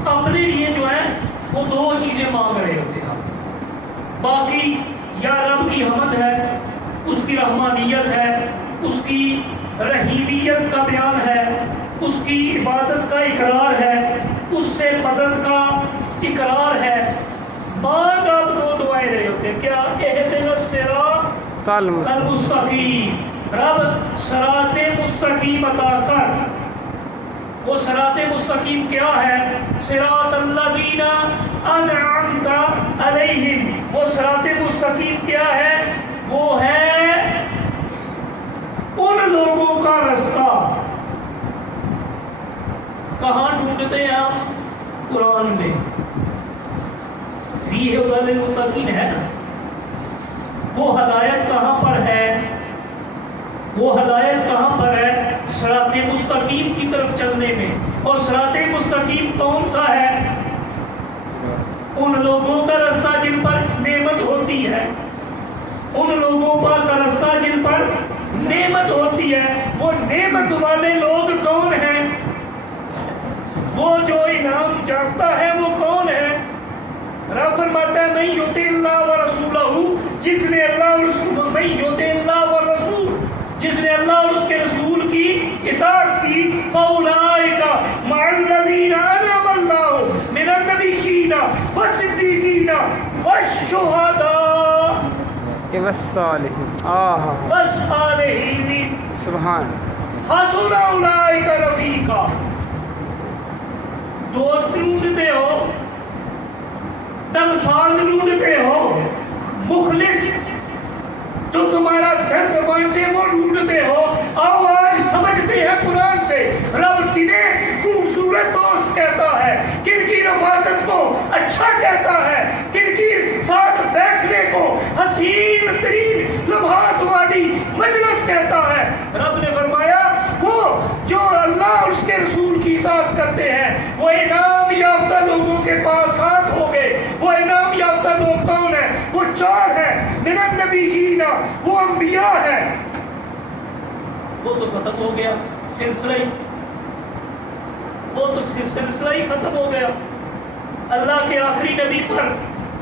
اپنے لیے جو ہے وہ 2 چیزیں مانگ رہے ہوتے ہیں. باقی یا رب کی حمد ہے، اس کی رحمانیت ہے، اس کی رحیمیت کا بیان ہے، اس کی عبادت کا اقرار ہے، اس سے مدد کا اقرار ہے. مانگ آپ 2 دعائیں رہے ہوتے ہیں. کیا؟ اہدنا الصراط المستقیم، رب صراط مستقیم عطا کر. وہ صراط مستقیم کیا ہے؟ صراط الذین انعمت علیہم. وہ صراط مستقیم کیا ہے؟ وہ ہے ان لوگوں کا رستہ. کہاں ڈھونڈتے ہیں آپ؟ قرآن میں. فیہ ھدی للمتقین ہے نا. وہ ہدایت کہاں پر ہے؟ وہ ہدایت کہاں پر ہے؟ صراط مستقیم کی طرف چلنے میں. اور صراط مستقیم کون سا ہے؟ ان لوگوں کا رستہ جن پر نعمت ہوتی ہے، ان لوگوں کا رستہ جن پر نعمت ہوتی ہے. وہ نعمت والے لوگ کون ہیں؟ وہ جو انعام یافتہ ہے وہ کون ہے؟ رب فرماتا ہے من یطع اللہ ورسولہ، جس نے اللہ اور اس کو، من یطع اللہ والرسول، جس نے اللہ اور اس کے رسول کی اطاعت کی، فاولئک مع الذین انعم اللہ من النبیین والصدیقین والشہداء والصالحین سبحان حسن اولئک رفیقا. دوست ڈھونڈتے ہو، دمساز ڈھونڈتے ہو، مخلص جو تمہارا درد بانٹے وہ ڈھونڈتے ہو. آؤ آج سمجھتے ہیں قرآن سے رب کنہیں خوبصورت دوست کہتا ہے، کن کی رفاقت کو اچھا کہتا ہے، کن کی ساتھ بیٹھنے کو حسین ترین لمحات والی مجلس کہتا ہے. رب نے فرمایا وہ جو اللہ اور اس کے رسول کی اطاعت کرتے ہیں وہ انعام یافتہ لوگوں کے پاس ساتھ ہو گئے. وہ انعام یافتہ لوگ کون ہیں؟ وہ 4 ہیں. من النبیین، وہ انبیاء ہیں. وہ تو ختم ہو گیا سلسلہ ہی، وہ تو سلسلہ ہی ختم ہو گیا. اللہ کے آخری نبی پر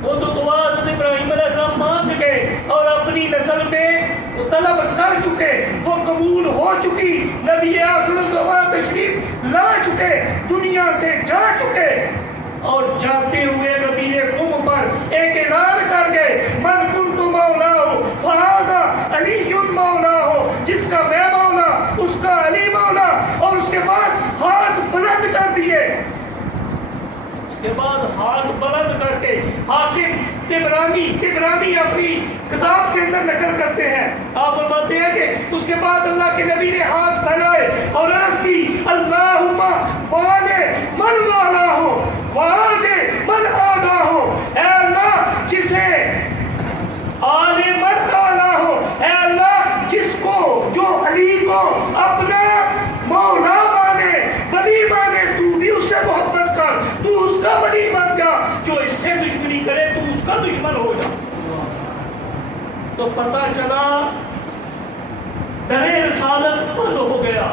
وہ تو دعا حضرت ابراہیم علیہ السلام مانگ گئے اور اپنی نسل میں وہ طلب کر چکے، وہ قبول ہو چکی. نبی آخر الزمان تشریف لا چکے، دنیا سے جا چکے، اور جاتے ہوئے غدیر قم پر ایک اعلان کر گئے من کنت مولاہ فہذا علی مولاہ، جس کا میں مولا اس کا علی مولا. اور اس کے بعد ہاتھ بلند کر دیے، اس کے بعد ہاتھ بلند کر کے حاکم طبرانی اپنی کتاب کے اندر نقل کرتے ہیں. آپ فرماتے ہیں کہ اس کے بعد اللہ کے نبی نے ہاتھ پھیلائے اور عرض کی اللہم والے من والا ہو وعادے من آدھا ہو. اے اللہ جسے آل من آلہ ہو، اے اللہ جس کو، جو علی کو اپنا مولا مانے، ولی مانے، تو بھی اس سے محبت کر، تو اس کا ولی بن جا. جو اس سے دشمنی کرے تو اس کا دشمن ہو جا. تو پتہ چلا در رسالت بند ہو گیا،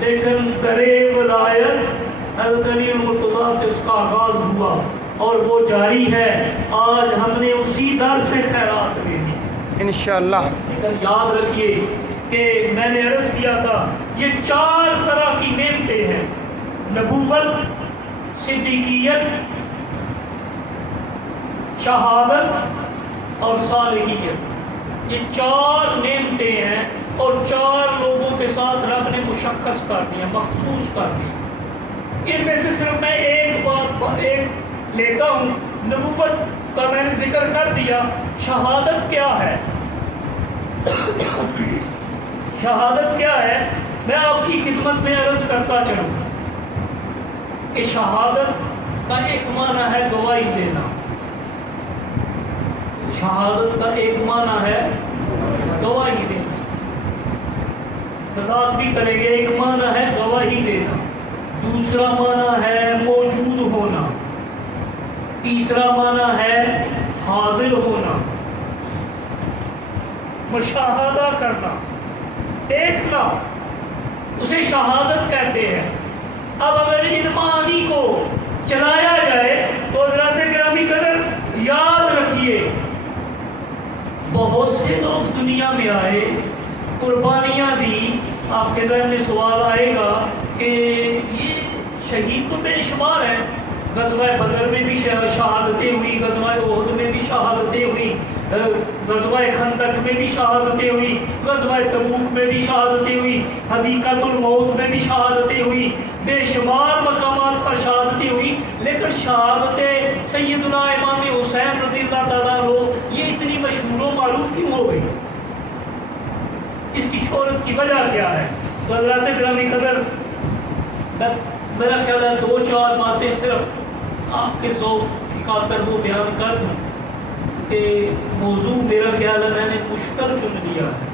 لیکن در ولایت حضرت علی المرتضیٰ سے اس کا آغاز ہوا اور وہ جاری ہے. آج ہم نے اسی در سے خیرات لینی ہے انشاءاللہ. لیکن یاد رکھیے کہ میں نے عرض کیا تھا یہ 4 طرح کی نعمتیں ہیں: نبوت، صدیقیت، شہادت اور صالحیت. یہ 4 نعمتیں ہیں اور 4 لوگوں کے ساتھ رب نے مشخص کر دیا، مخصوص کر دیا. ان میں سے صرف میں ایک لیتا ہوں. نبوت کا میں نے ذکر کر دیا. شہادت کیا ہے؟ شہادت کیا ہے؟ میں آپ کی خدمت میں عرض کرتا چلوں کہ شہادت کا ایک معنی ہے گواہی دینا. شہادت کا ایک معنی ہے گواہی دینا. وضاحت بھی کریں گے. ایک معنی ہے گواہی دینا, دوسرا معنی ہے موجود ہونا, تیسرا معنی ہے حاضر ہونا. مشاہدہ کرنا, دیکھنا, اسے شہادت کہتے ہیں. اب اگر ان معانی کو چلایا جائے تو حضرات گرامی قدر یاد رکھیے, بہت سے لوگ دنیا میں آئے, قربانیاں دی. آپ کے ذہن میں سوال آئے گا کہ یہ شہید تو بے شمار ہیں, غزوہ بدر میں بھی شہادتیں ہوئی, غزوہ احد میں بھی شہادتیں ہوئی, غزوہ خندق میں بھی شہادتیں ہوئی, غزوہ تبوک میں بھی شہادتیں ہوئی, حدیقۃ الموت میں بھی شہادتیں ہوئی, بے شمار مقامات پر شہادتیں ہوئی. لیکن شہادت سیدنا امام حسین رضی اللہ تعالیٰ عنہ یہ اتنی مشہور و معروف کیوں ہو گئی؟ اس کی شہرت کی وجہ کیا ہے؟ تو حضرات گرامی قدر میرا خیال ہے 2-4 باتیں صرف آپ کے ذوق کی خاطر وہ بیان کر دوں کہ موضوع میرا خیال ہے میں نے مشکل چن لیا ہے,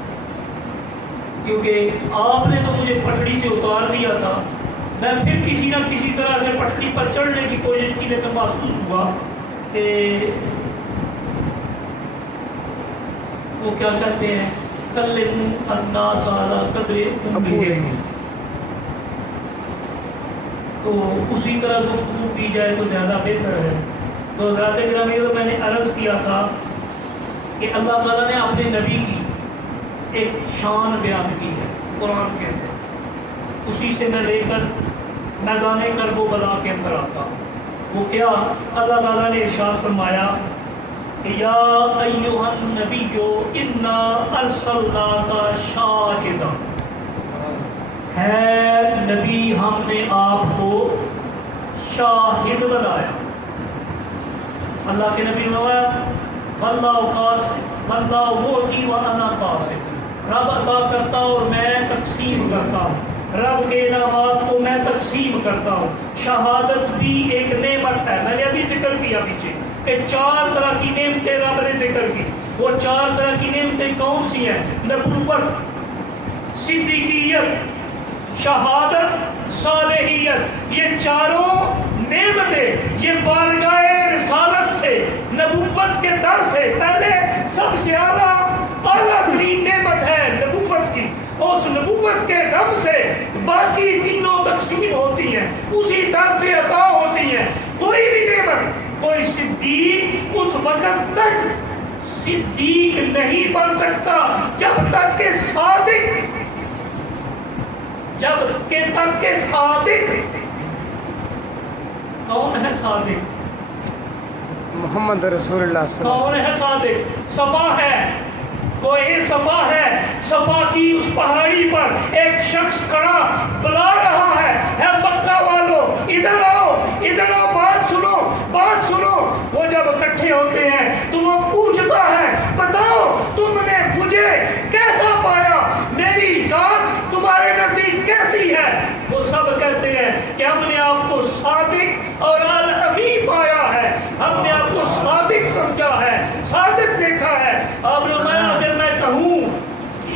کیونکہ آپ نے تو مجھے پٹڑی سے اتار دیا تھا. میں پھر کسی نہ کسی طرح سے پٹڑی پر چڑھنے کی کوشش کی, لیکن محسوس ہوا کہ وہ کیا کہتے ہیں کلموا الناس علی قدر انفسہم, تو اسی طرح گفتگو کی جائے تو زیادہ بہتر ہے. تو حضرات گرامی میں نے عرض کیا تھا کہ اللہ تعالیٰ نے اپنے نبی کی ایک شان بیان کی ہے قرآن کے اندر, اسی سے میں لے کر میدان کرب و بلا کے اندر آتا ہوں. وہ کیا؟ اللہ تعالیٰ نے ارشاد فرمایا کہ یا ایھا النبی انا ارسلناک شاہدا, ہے نبی ہم نے آپ کو شاہد بنایا. اللہ کے نبی نے واللہ قاسم واللہ معطی وانا قاسم, رب عطا کرتا اور میں تقسیم کرتا ہوں, رب کے انعامات کو میں تقسیم کرتا ہوں. شہادت بھی ایک نعمت ہے. میں نے ابھی ذکر کیا پیچھے کہ 4 طرح کی نعمتیں رب نے ذکر کی. وہ 4 طرح کی نعمتیں کون سی ہیں؟ نبوت, صدیقیت, شہادت, صالحیت. یہ چاروں نعمتیں یہ بارگاہ رسالت سے, نبوت کے در سے پہلے سب سے اعلیٰ ترین نعمت ہے نبوت کی. اس نبوت کے دم سے باقی تینوں تقسیم ہوتی ہیں, اسی در سے عطا ہوتی ہیں. کوئی بھی نعمت, کوئی صدیق اس وقت تک صدیق نہیں بن سکتا جب تک کہ صادق کون ہے صادق؟ محمد رسول اللہ صلی اللہ کون ہے صادق؟ صفا ہے, کوئی صفا ہے. صفا کی اس پہاڑی پر ایک شخص کھڑا بلا رہا ہے مکہ والوں ادھر آؤ, ادھر آؤ, بات سنو, بات سنو. وہ جب اکٹھے ہوتے ہیں تو وہ پوچھتا ہے بتاؤ تم نے مجھے کیسا پایا, میری ذات تمہارے نزدیک کیسی ہے؟ وہ سب کہتے ہیں کہ ہم نے آپ کو صادق اور الامین پایا ہے, ہم نے آپ کو صادق سمجھا ہے, صادق دیکھا ہے. آپ نے اگر میں کہوں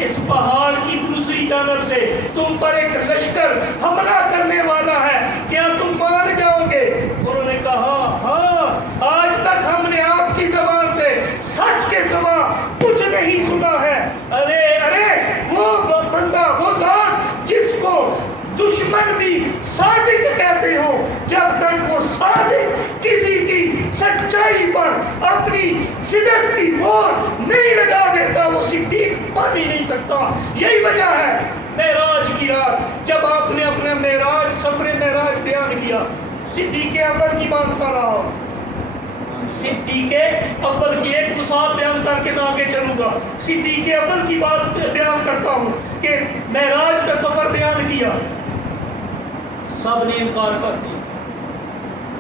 اس پہاڑ کی دوسری جانب سے تم پر ایک لشکر حملہ کرنے والا ہے, کیا تم مان جاؤ گے؟ انہوں نے کہا ہاں, آج تک ہم نے آپ کی زبان سے سچ کے سوا کچھ نہیں سنا ہے. ارے ارے وہ بندہ, وہ ذات جس کو دشمن بھی صادق کہتے ہو, جب تک وہ صادق کسی کی سچائی پر اپنی صدق کی مہر نہیں لگا دیتا وہ صدیق بن ہی نہیں سکتا. یہی وجہ ہے معراج کی رات جب آپ نے اپنا معراج, سفر معراج بیان کیا, صدیق اول کی بات کر رہا ہوں. صدیق اول کی ایک مثال بیان کر کے میں آگے چلوں گا. صدیق اول کی بات بیان کرتا ہوں کہ معراج کا سفر بیان کیا, سب نے انکار کر دیا.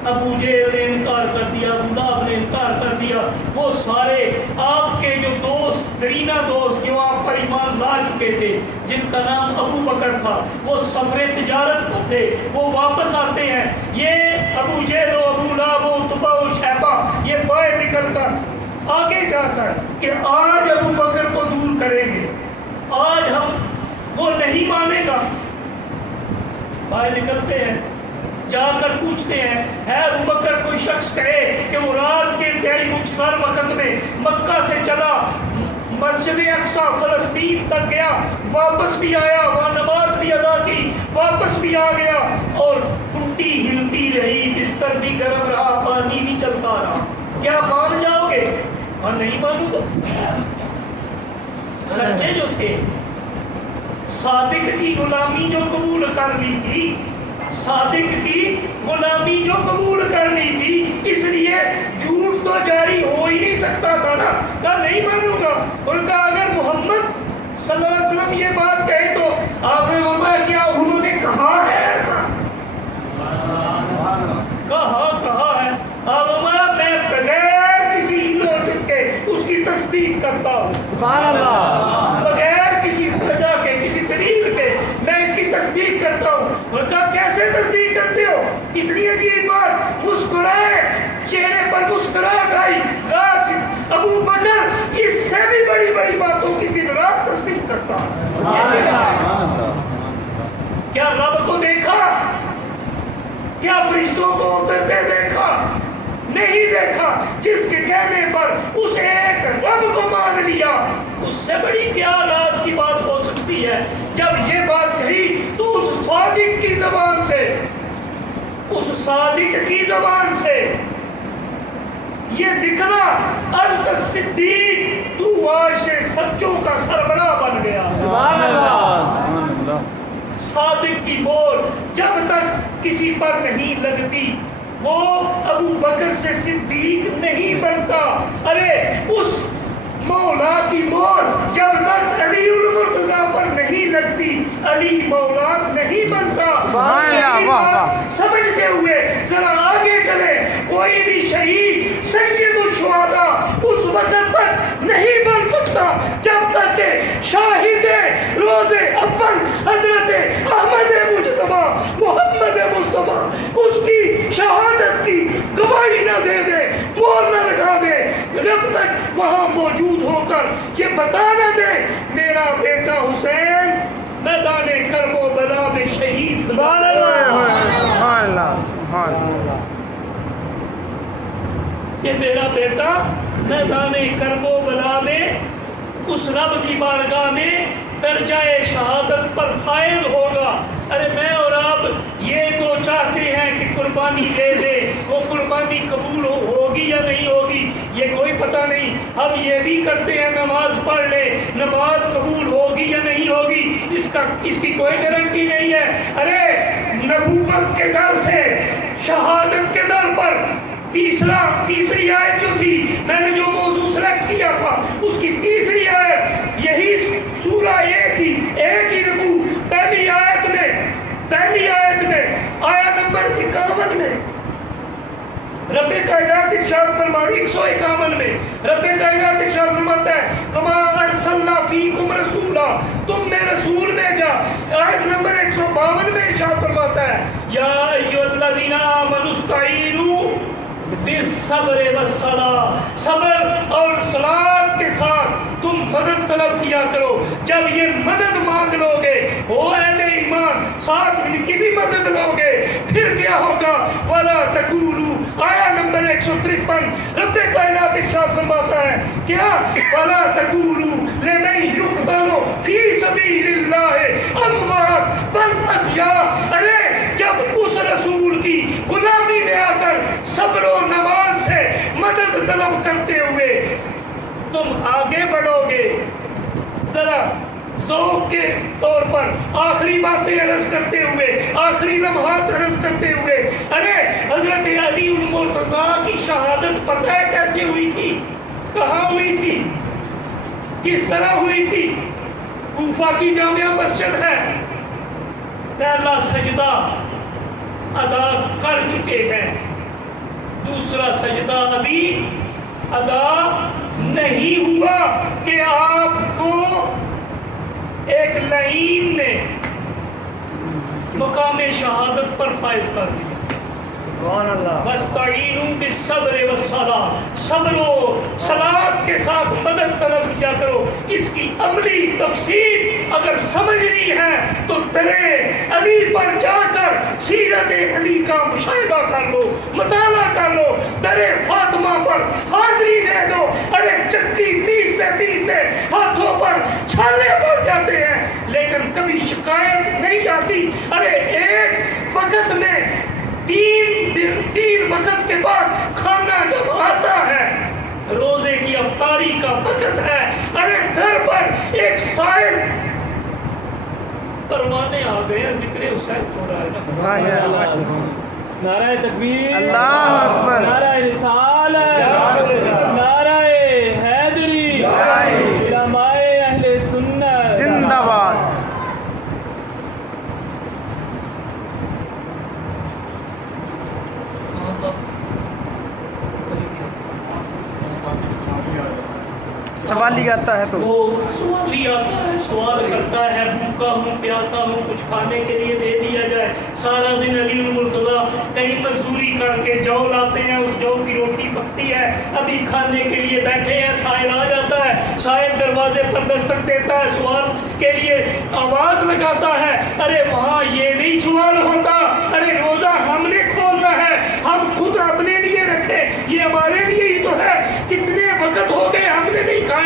ابو جہل نے انکار کر دیا, ابو لہب نے انکار کر دیا. وہ سارے آپ کے جو دوست, درینا دوست جو آپ پر پر ایمان لا چکے تھے، جن کا نام ابو بکر تھا، وہ سفر تجارت کو تھے، وہ واپس آتے ہیں۔ یہ ابو جہل و ابو لہب و عتبہ و شیبہ یہ باہر نکل کر آگے جا کر کہ آج ابو بکر کو دور کریں گے، آج ہم وہ نہیں مانے گا۔ باہر نکلتے ہیں، جا کر پوچھتے ہیں، ہے ابو بکر کوئی شخص کہے کہ وہ رات کے انتہائی مختصر وقت میں مکہ سے چلا، مسجد اقصیٰ فلسطین تک گیا، واپس بھی آیا، وہاں نماز بھی ادا کی، واپس بھی آ گیا، اور کنڈی ہلتی رہی، بستر بھی گرم رہا، پانی بھی چلتا رہا، کیا مان جاؤ گے؟ اور نہیں مانوں گا۔ سچے جو تھے، صادق کی غلامی جو قبول کر لی تھی، صادق کی غلامی جو قبول کرنی تھی، اس لیے جھوٹ تو جاری ہو ہی نہیں سکتا تھا نا، کہا نہیں مانوں گا۔ اور کہا اگر محمد صلی اللہ علیہ وسلم یہ بات کہے تو آپ نے فرمایا کیا انہوں نے کہا ہے ایسا؟ کہا ہے۔ آپ فرمایا میں بغیر کسی لوجک کے اس کی تصدیق کرتا ہوں، سبحان اللہ، بغیر کسی وجہ کے، کسی دلیل کے میں اس کی تصدیق کرتا ہوں۔ اور کہا کیسے تصدیق کرتے ہو؟ اتنی عجیب بات، مسکرائے، چہرے پر مسکراہٹ آئی، کہا ابو بکر اس سے بھی بڑی بڑی باتوں کی دن رات تصدیق کرتا ہے۔ کیا رب کو دیکھا؟ کیا فرشتوں کو اترتے دیکھا؟ نہیں دیکھا۔ جس کے کہنے پر اس ایک رب کو مان لیا، اس سے بڑی کیا راز کی بات ہو سکتی ہے؟ جب یہ بات کہی تو اس صادق کی زبان سے، اس صادق کی زبان سے یہ نکلا انت صدیق، تو آج سے سچوں کا سربراہ بن گیا۔ سبحان اللہ، صادق کی مور جب تک کسی پر نہیں لگتی وہ ابو بکر سے صدیق نہیں بنتا۔ ارے اس مولا کی مور جب تک علی المرتضیٰ پر نہیں لگتی علی مولا نہیں بنتا۔ سبحان اللہ، واہ واہ۔ سمجھتے ہوئے ذرا آگے چلے، کوئی بھی شہید سید الشہداء اس وقت تک نہیں بن سکتا جب تک کہ شاہد روز اول حضرت احمد مجتبی محمد مصطفیٰ اس کی شہادت کی گواہی نہ دے دے، مور نہ لگا دے، جب تک وہاں موجود ہو کر یہ بتا نہ دے میرا بیٹا حسین میدان کرب و بلا میں شہید۔ سبحان اللہ، سبحان اللہ، سبحان اللہ، کہ میرا بیٹا میدان کرب و بلا میں اس رب کی بارگاہ میں درجہ شہادت پر فائز ہوگا۔ ارے میں اور آپ یہ تو چاہتے ہیں کہ قربانی دے دے، وہ قربانی قبول ہوگی یا نہیں ہوگی یہ کوئی پتہ نہیں۔ ہم یہ بھی کرتے ہیں نماز پڑھ لے، نماز قبول ہوگی یا نہیں ہوگی اس کی کوئی گارنٹی نہیں ہے۔ ارے نبوت کے در سے شہادت کے در پر تیسری آیت جو تھی، میں نے جو موضوع سلیکٹ کیا تھا اس کی تیسری آیت یہی سورہ ایک ہی رکوع پہلی آیت میں آیت نمبر 51 میں رب کائنات ارشاد فرماتا ہے، 151 میں رب کائنات ارشاد فرماتا ہے کما ارسلنا فیکم رسولا، تم میں رسول بھیجا۔ آیت نمبر 152 میں ارشاد فرماتا ہے یا ایھا الذین آمنوا استعینوا بالصبر والصلاۃ، صبر اور صلاۃ کے ساتھ تم مدد طلب کیا کرو۔ جب یہ مدد مانگ لو گے ہو اہل ایمان، ساتھ ان کی بھی مدد لو گے، پھر کیا ہوگا؟ وَلَا تَقُولُوا، آیا نمبر 153 رب کائنات ارشاد فرماتا ہے کیا؟ وَلَا تَقُولُوا لِمَن يُقْتَلُ فِي سَبِيلِ اللَّهِ أَمْوَاتٌ بَلْ أَحْيَاءٌ۔ ارے جب اس رسول کی غلامی میں آ کر صبر و نماز سے مدد طلب کرتے ہوئے تم آگے بڑھو گے، ذرا ذوق کے طور پر آخری باتیں عرض کرتے ہوئے، آخری لمحات عرض کرتے ہوئے، ارے حضرت علی المرتضیٰ کی شہادت پتہ ہے کیسے ہوئی تھی؟ کہاں ہوئی تھی؟ کس طرح ہوئی تھی؟ کوفہ کی جامعہ مسجد ہے، پہلا سجدہ ادا کر چکے ہیں، دوسرا سجدہ ابھی ادا نہیں ہوا کہ آپ کو ایک لعین نے مقام شہادت پر فائز کر دیا. سبحان اللہ. وَاسْتَعِينُوا بِالصَّبْرِ وَالصَّلَاةِ, صبر و صلاۃ کے ساتھ مدد طلب کیا کرو. اس کی عملی تفصیل اگر سمجھنی ہے تو درے علی پر جا کر سیرت علی کا مشاہدہ کر لو, مطالعہ کر لو. درے فاطمہ پر حاضری دے دو. ارے چکی پیستے پیستے ہاتھوں پر چھالے پڑ جاتے ہیں لیکن کبھی شکایت نہیں آتی. ارے ایک وقت میں تین وقت کے بعد کھانا جب آتا ہے, روزے کی افطاری کا وقت ہے, ارے گھر پر ایک سائل پروانے آ گئے ہیں, ذکر حسین ہو رہا ہے. نعرہ تکبیر, اللہ اکبر, نعرہ رسالت, نعرہ حیدری, علماء اہل سنت زندہ باد. سوال ہی آتا ہے تو وہ سوال ہی آتا ہے, سوال کرتا ہے, بھوکا ہوں پیاسا ہوں, کچھ کھانے کے لیے دے دیا جائے. سارا دن علی المرتضیٰ کہیں مزدوری کر کے جو لاتے ہیں, اس جو کی روٹی پکتی ہے, ابھی کھانے کے لیے بیٹھے ہیں. سائل آ جاتا ہے, سائل دروازے پر دستک دیتا ہے, سوال کے لیے آواز لگاتا ہے. ارے وہاں یہ نہیں سوال ہوتا, ارے روزہ ہم نے کھولنا ہے, ہم خود اپنے لیے رکھے, یہ ہمارے لیے ہی تو ہے. کتنے وقت ہو گئے ہم نے نہیں کھایا.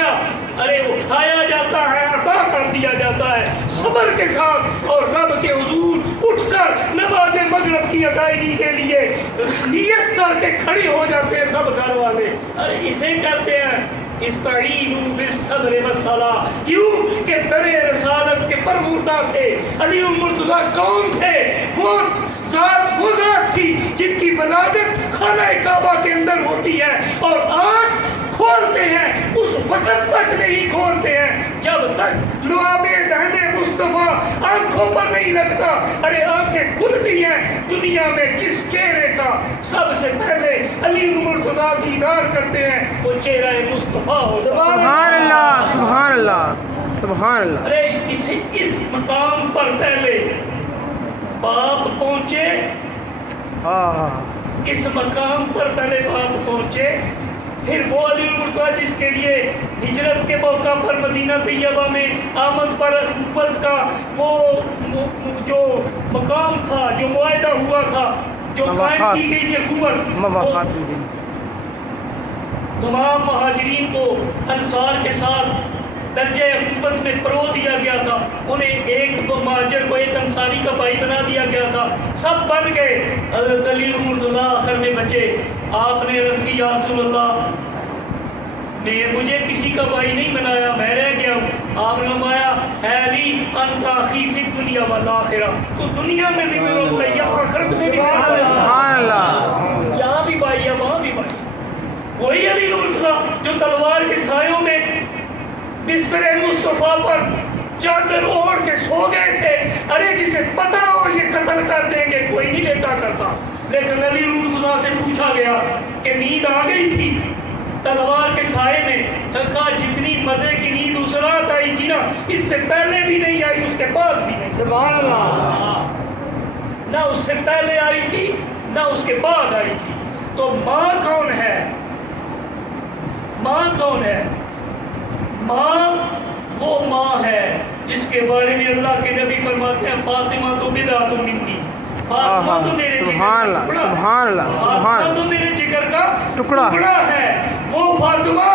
ارے اٹھایا جاتا ہے, عطا کر دیا جاتا ہے صبر کے ساتھ, اور رب کے حضور اٹھ کر نماز مغرب کی ادائیگی کے لیے نیت کر کے کھڑے ہو جاتے ہیں سب گھر والے. ارے اسے کہتے ہیں استعینوا بالصبر والصلاۃ. کیوں کہ در رسالت کے پروردہ تھے. علی المرتضیٰ کون تھے؟ وہ ذات تھی جن کی ولادت خانہ کعبہ کے اندر ہوتی ہے, اور آنکھ کھولتے ہیں اس وقت تک نہیں کھولتے ہیں جب تک لعاب دہن مصطفیٰ آنکھوں پر نہیں لگتا. ارے آنکھیں کھلتی ہیں دنیا میں جس چہرے کا سب سے پہلے علی المرتضیٰ دیدار کرتے ہیں, وہ چہرہ مصطفیٰ ہوتا. سبحان اللہ, سبحان اللہ, سبحان اللہ. ارے اس مقام پر پہلے باپ پہنچے, اس مقام پر پہلے باپ پہنچے, پھر وہ علی المرتضیٰ جس کے لیے ہجرت کے موقع پر مدینہ طیبہ میں آمد پر اخوت کا وہ جو مقام تھا, جو معاہدہ ہوا تھا, جو قائم کی گئی تھی اخوت, تمام مہاجرین کو انصار کے ساتھ درجہ اخوت میں پرو دیا گیا تھا. انہیں ایک مہاجر کو ایک انصاری کا بھائی بنا دیا گیا تھا. سب بن گئے, حضرت علی المرتضیٰ آخر میں بچے. آپ نے عرض کی یا رسول اللہ, مجھے کسی کا بھائی نہیں بنایا, میں رہ گیا ہوں. آپ نے فرمایا اے علی انت اخی فی الدنیا والآخرہ, تو دنیا میں بھی میرا بھائی ہے, آخرت میں بھی میرا بھائی ہے. سبحان اللہ. یہاں بھی بھائی ہے, وہاں بھی بھائی. وہی علی المرتضیٰ جو تلوار کے سایوں میں بستر مصطفیٰ پر چادر اوڑھ کے سو گئے تھے. ارے جسے پتا ہو یہ قتل کر دیں گے کوئی نہیں لیٹا کرتا, لیکن علی المرتضیٰ سے پوچھا گیا کہ نیند آ گئی تھی تلوار کے سائے میں. کہا جتنی مزے کی نیند اس رات آئی تھی نا, اس سے پہلے بھی نہیں آئی, اس کے بعد بھی نہیں. سبحان اللہ. نہ اس سے پہلے آئی تھی نہ اس کے بعد آئی تھی. تو ماں کون ہے؟ ماں کون ہے؟ ماں وہ ماں ہے جس کے بارے میں اللہ کے نبی فرماتے ہیں فاطمہ تو بدعۃ منی, فاطمہ تو میرے سبحان اللہ, سبحان اللہ, سبحان فاطمہ تو میرے جگر کا ٹکڑا ہے. وہ فاطمہ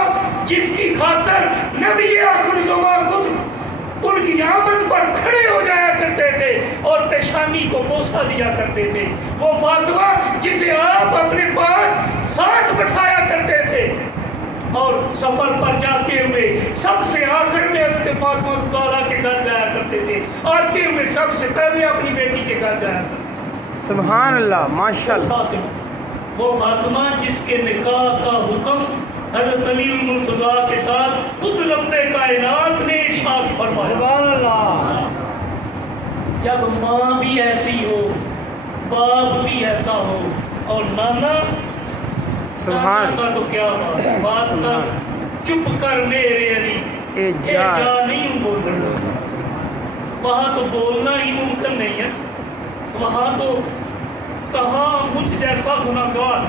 جس کی خاطر نبی آخر زمان خود ان کی آمد پر کھڑے ہو جایا کرتے تھے اور پیشانی کو بوسہ دیا کرتے تھے. وہ فاطمہ جسے آپ اپنے پاس ساتھ بٹھایا کرتے تھے, اور سفر پر جاتے ہوئے سب سے آخر میں حضرت فاطمہ زہرا کے گھر جایا کرتے تھے, آتے ہوئے سب سے پہلے اپنی بیٹی کے گھر جایا کرتے تھے. سبحان اللہ, ماشاء اللہ. وہ فاطمہ جس کے نکاح کا حکم حضرت علی المرتضیٰ کے ساتھ خود رب کائنات نے ارشاد فرمایا. سبحان اللہ. جب ماں بھی ایسی ہو, باپ بھی ایسا ہو, اور نانا سبحان کا تو کیا بات کر, چپ کر میرے علی, اے جا نہیں بول رہا. وہاں تو بولنا ہی ممکن نہیں ہے، وہاں تو کہاں مجھ جیسا گناہگار،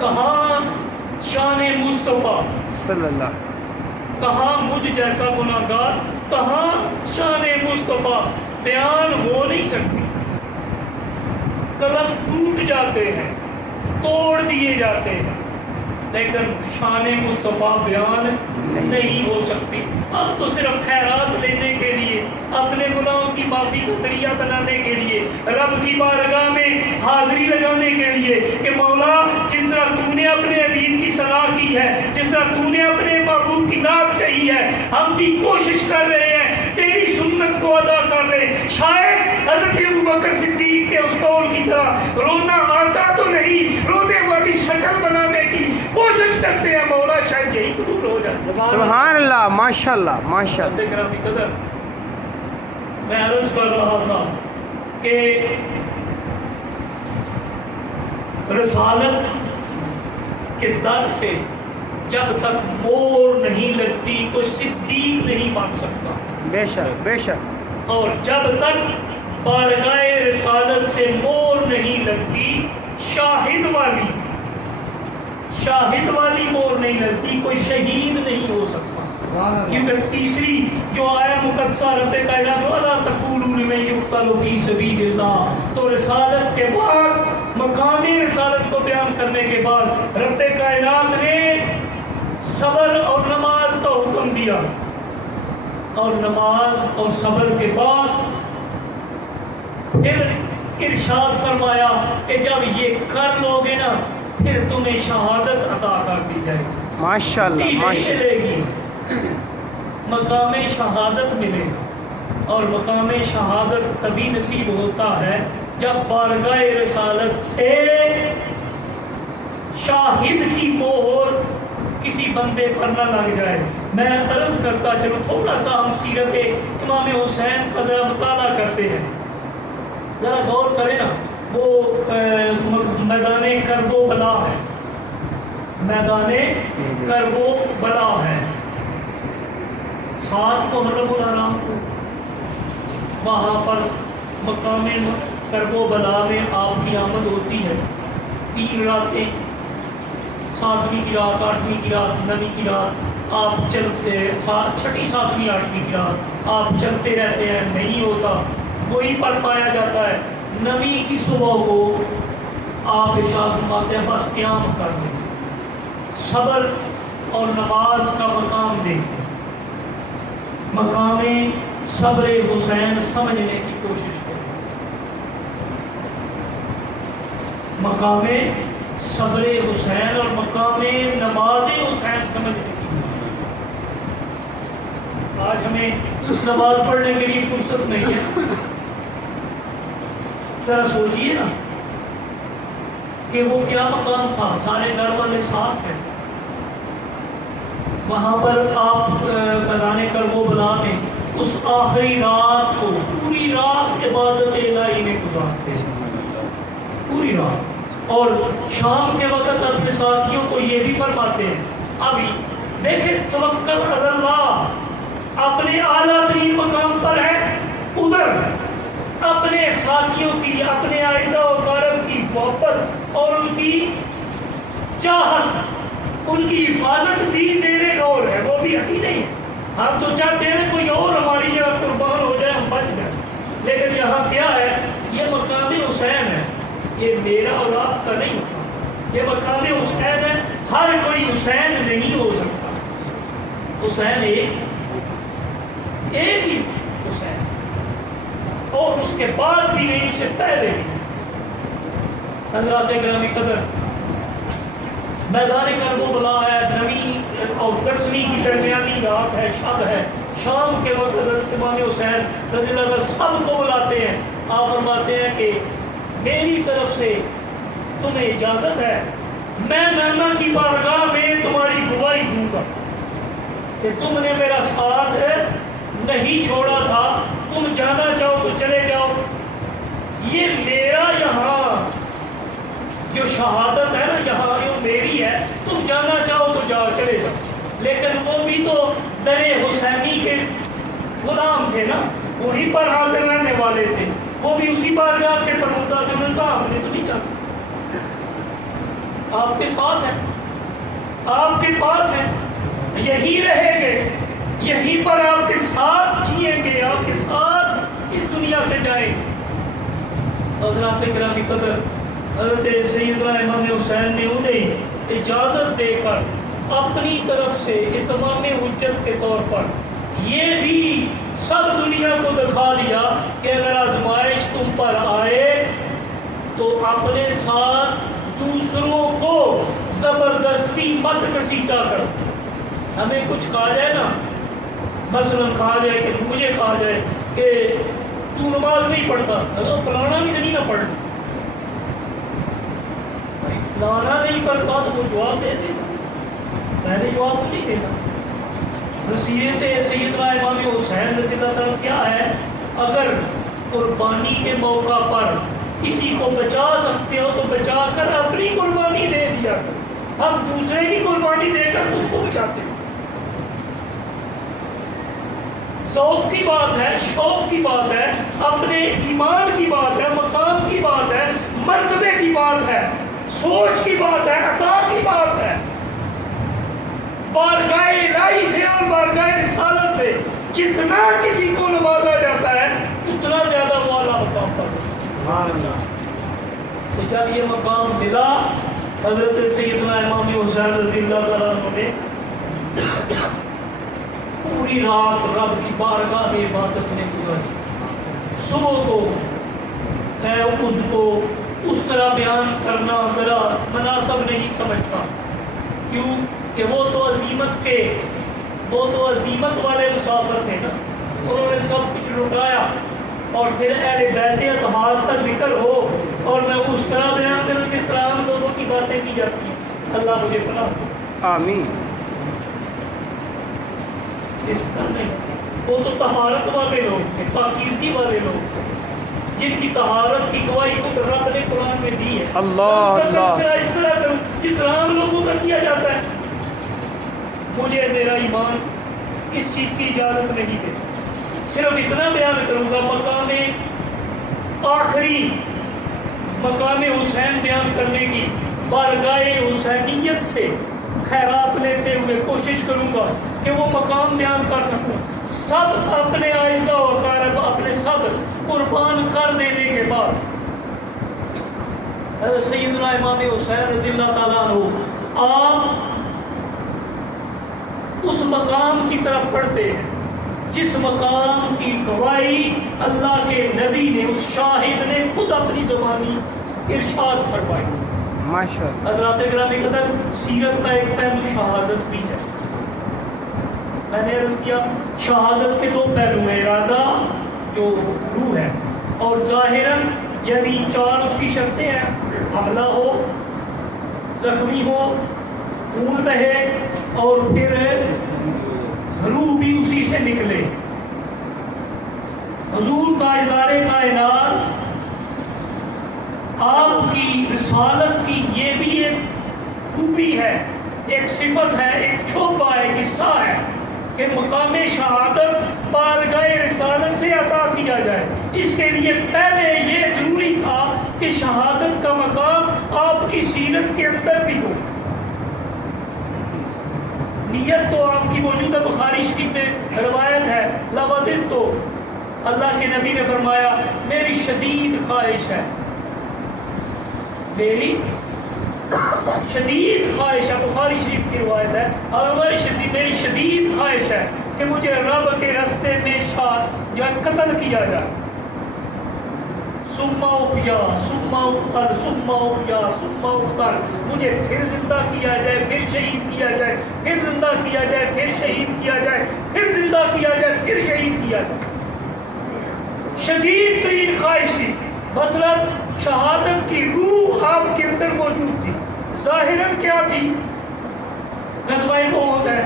کہاں شان مصطفیٰ، صلی اللہ کہاں مجھ جیسا گناہگار، کہاں شان مصطفیٰ، بیان ہو نہیں سکتی، قلم ٹوٹ جاتے ہیں، توڑ دیے جاتے ہیں، لیکن شان مصطفیٰ بیان نہیں ہو سکتی۔ اب تو صرف خیرات لینے کے لیے، اپنے گناہوں کی معافی کا ذریعہ بنانے کے لیے، رب کی بارگاہ میں حاضری لگانے کے لیے کہ مولا جس طرح تو نے اپنے حبیب کی صلاح کی ہے، جس طرح تو نے اپنے محبوب کی نعت کہی ہے، ہم بھی کوشش کر رہے ہیں تیری سنت کو ادا کر رہے ہیں۔ شاید حضرت ابوبکر صدیق کے اس قول کی طرح رونا آتا تو نہیں، رونے والی شکل بنانے کی کوشش کرتے ہیں، مولا شاید یہی قبول ہو جائے۔ سبحان اللہ، ماشاء اللہ ماشاء اللہ۔ بندے گرامی قدر، میں عرض کر رہا تھا کہ رسالت کے در سے جب تک مور نہیں لگتی کوئی صدیق نہیں بن سکتا، بے شک بے شک، اور جب تک بارگاہ رسالت سے مور نہیں لگتی شاہد والی مور نہیں لگتی، کوئی شہید نہیں ہو سکتا۔ کیونکہ تیسری جو آیا مقدسہ رب کائنات وَلَا تَقُولُوا لِمَن يُقْتَلُ فِي سَبِيلِ اللَّهِ، تو رسالت کے بعد مقامی رسالت کو بیان کرنے کے بعد رب کائنات نے صبر اور نماز کا حکم دیا، اور نماز اور صبر کے بعد پھر ارشاد فرمایا کہ جب یہ کر لو گے نا پھر تمہیں شہادت عطا کر دی جائے گی، ماشاء اللہ نہیں ماشاء اللہ۔ ملے گی، مقام شہادت ملے گا، اور مقام شہادت تبھی نصیب ہوتا ہے جب بارگاہ رسالت سے شاہد کی مہر کسی بندے پر نہ لگ جائے۔ میں عرض کرتا چلو تھوڑا سا ہم سیرت امام حسین کا ذرا مطالعہ کرتے ہیں، ذرا غور کریں نا، وہ میدان کرب و بلا ہے، میدان کرب و بلا ہے، 7 محرم الحرام کو وہاں پر مقام کرب و بلا میں آپ کی آمد ہوتی ہے، 3 راتیں، 7ویں کی رات، 8ویں کی رات، 9ویں کی رات آپ چلتے، 6ٹی 7ویں 8ویں کی رات آپ چلتے رہتے ہیں، نہیں ہوتا، وہی پر پایا جاتا ہے۔ 9ویں کی صبح کو آپ ارشاد فرماتے ہیں بس قیام کر دیں، صبر اور نماز کا مقام دیکھیں، مقام صبر حسین سمجھنے کی کوشش کریں، مقام صبر حسین اور مقام نماز حسین سمجھنے کی کوشش کریں۔ آج ہمیں نماز پڑھنے کے لیے فرصت نہیں ہے، ذرا سوچئے نا کہ وہ کیا مقام تھا، سارے گھر والے ساتھ ہیں، وہاں پر آپ میدان کرب و بلا میں اس آخری رات کو پوری رات عبادت الہی میں گزارتے ہیں، پوری رات، اور شام کے وقت اپنے ساتھیوں کو یہ بھی فرماتے ہیں، ابھی دیکھیں توکل علی اللہ، اپنے اعلیٰ ترین مقام پر ہے، ادھر اپنے ساتھیوں کی، اپنے اعزاء و اقارب کی محبت اور ان کی چاہت، ان کی حفاظت بھی زیر غور ہے، وہ بھی ہٹی نہیں ہے۔ ہم تو چاہتے ہیں کوئی اور ہماری جگہ قربان ہو جائے، ہم بچ جائیں، لیکن یہاں کیا ہے، یہ مقام حسین ہے، یہ میرا اور آپ کا نہیں ہوتا، یہ مقام حسین ہے، ہر کوئی حسین نہیں ہو سکتا، حسین ایک ہی حسین، اور اس کے بعد بھی نہیں، اس سے پہلے بھی۔ حضرات گرامی قدر، میدان کرب و بلا ہے، 9ویں اور 10ویں کی درمیانی رات ہے، شب ہے، شام کے وقت حضرت امام حسین رضی اللہ عنہ سب کو بلاتے ہیں، آپ فرماتے ہیں کہ میری طرف سے تمہیں اجازت ہے، میں نانا کی بارگاہ میں تمہاری گواہی دوں گا کہ تم نے میرا ساتھ نہیں چھوڑا تھا، تم جانا چاہو تو چلے جاؤ، یہ میرا یہاں جو شہادت ہے نا، یہاں جو میری ہے، تم جانا چاہو تو جاؤ، چلے جاؤ، لیکن وہ بھی تو در حسینی کے غلام تھے نا، وہیں پر حاضر رہنے والے تھے، وہ بھی اسی بارگاہ کے فرمودہ تھے. انہوں نے کہا ہم نے تو نہیں جانا، آپ کے ساتھ ہیں، آپ کے پاس ہیں، یہی رہیں گے، یہیں پر آپ کے ساتھ جئیں گے، آپ کے ساتھ اس دنیا سے جائیں گے. حضرات کرام قدر، حضرت سیدنا امام حسین نے انہیں اجازت دے کر اپنی طرف سے اتمام حجت کے طور پر یہ بھی سب دنیا کو دکھا دیا کہ اگر آزمائش تم پر آئے تو اپنے ساتھ دوسروں کو زبردستی مت گھسیٹا کرو. ہمیں کچھ کہا جائے نا، مثلا کہا جائے کہ مجھے کہا جائے کہ تو نماز نہیں پڑھتا، فلانا بھی نہیں نہ پڑھنا، فلانا نہیں پڑھتا تو وہ جواب دے دے گا، میں نے جواب تو نہیں دینا. نصیحت سیدنا امام حسین رضی اللہ عنہ کیا ہے؟ اگر قربانی کے موقع پر کسی کو بچا سکتے ہو تو بچا کر اپنی قربانی دے دیا کر. ہم دوسرے کی قربانی دے کر تم کو بچاتے ہیں. ذوق کی بات ہے، شوق کی بات ہے، اپنے ایمان کی بات ہے، مقام کی بات ہے، مرتبے کی بات ہے، سوچ کی بات ہے، عطا کی بات ہے. بارگاہ الہی سے اور بارگاہ رسالت سے جتنا کسی کو نوازا جاتا ہے اتنا زیادہ وہ اعلیٰ مقام پر. تو جب یہ مقام ملا حضرت سیدنا امام حسین رضی اللہ تعالیٰ عنہ نے پوری رات رب کی بارگاہ میں عبادت میں گزاری. صبح کو اس کو اس طرح بیان کرنا ذرا مناسب نہیں سمجھتا. کیوں کہ وہ تو عزیمت والے مسافر تھے نا، انہوں نے سب کچھ لٹایا اور پھر اہل بیت اطہار کا ذکر ہو اور میں اس طرح بیان کروں جس طرح ہم لوگوں کی باتیں کی جاتی ہیں. اللہ مجھے پناہ دے. آمین. اس طرح نہیں، وہ تو طہارت والے لوگ تھے، پاکیزگی والے لوگ تھے، جن کی طہارت کی گواہی کو رب نے قرآن میں دی ہے. اللہ اللہ. اس طرح کروں جس طرح ہم لوگوں کا کیا جاتا ہے. مجھے میرا ایمان اس چیز کی اجازت نہیں دیتا. صرف اتنا بیان کروں گا، مقام آخری مقام حسین بیان کرنے کی بارگاہ حسینیت سے خیرات لیتے ہوئے کوشش کروں گا کہ وہ مقام بیان کر سکوں. سب اپنے اعزا و اقارب اپنے سب قربان کر دینے کے بعد حضرت سیدنا امام حسین رضی اللہ تعالیٰ عنہ آپ اس مقام کی طرف پڑھتے ہیں جس مقام کی گواہی اللہ کے نبی نے، اس شاہد نے خود اپنی زبانی ارشاد فرمائی. ماشاءاللہ. حضرات گرامی قدر، سیرت کا ایک پہلو شہادت بھی ہے. میں نے عرض کیا شہادت کے دو پہلو ہیں، ارادہ جو روح ہے اور ظاہراً یعنی چار اس کی شرطیں ہیں، حملہ ہو، زخمی ہو، خون بہے اور پھر روح بھی اسی سے نکلے. حضور تاجدار کائنات آپ کی رسالت کی یہ بھی ایک خوبی ہے، ایک صفت ہے، ایک شعبہ ہے، حصہ ہے کہ مقام شہادت بارگاہ رسالت سے عطا کیا جائے. اس کے لیے پہلے یہ ضروری تھا کہ شہادت کا مقام آپ کی سیرت کے اندر بھی ہو. نیت تو آپ کی موجودہ بخاری شریف میں روایت ہے، لوادت تو اللہ کے نبی نے فرمایا میری شدید خواہش ہے، میری شدید خواہش ہے، بخاری شریف کی روایت ہے، اور میری شدید خواہش ہے کہ مجھے رب کے راستے میں جو ہے قتل کیا جائے. ثم احیا ثم اقتل ثم احیا ثم اقتل، مجھے پھر زندہ کیا جائے، پھر شہید کیا جائے، پھر زندہ کیا جائے، پھر شہید کیا جائے، پھر زندہ کیا جائے، پھر شہید کیا جائے. شدید ترین خواہش تھی، مطلب شہادت کی روح آپ کے اندر موجود تھی. ظاہراً کیا تھی؟ غزوہ احد ہے،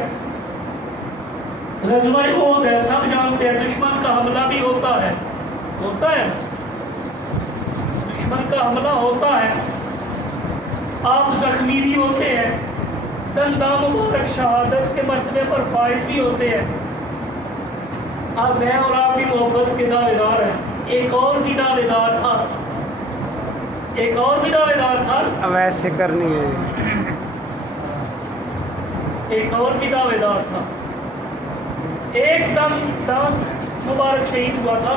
غزوہ احد ہے، سب جانتے ہیں. دشمن کا حملہ بھی ہوتا ہے دشمن کا حملہ ہوتا ہے، آپ زخمی بھی ہوتے ہیں، دنداں مبارک شہادت کے مرتبے پر فائز بھی ہوتے ہیں. اب میں اور آپ بھی محبت کے دعوے دار ہیں، ایک اور بھی دعوے دار تھا، ایک اور بھی دعوے دار تھا، اب ایسے کرنی ہے. ایک اور بھی دعوے دار تھا. ایک دم دانت مبارک شہید ہوا تھا.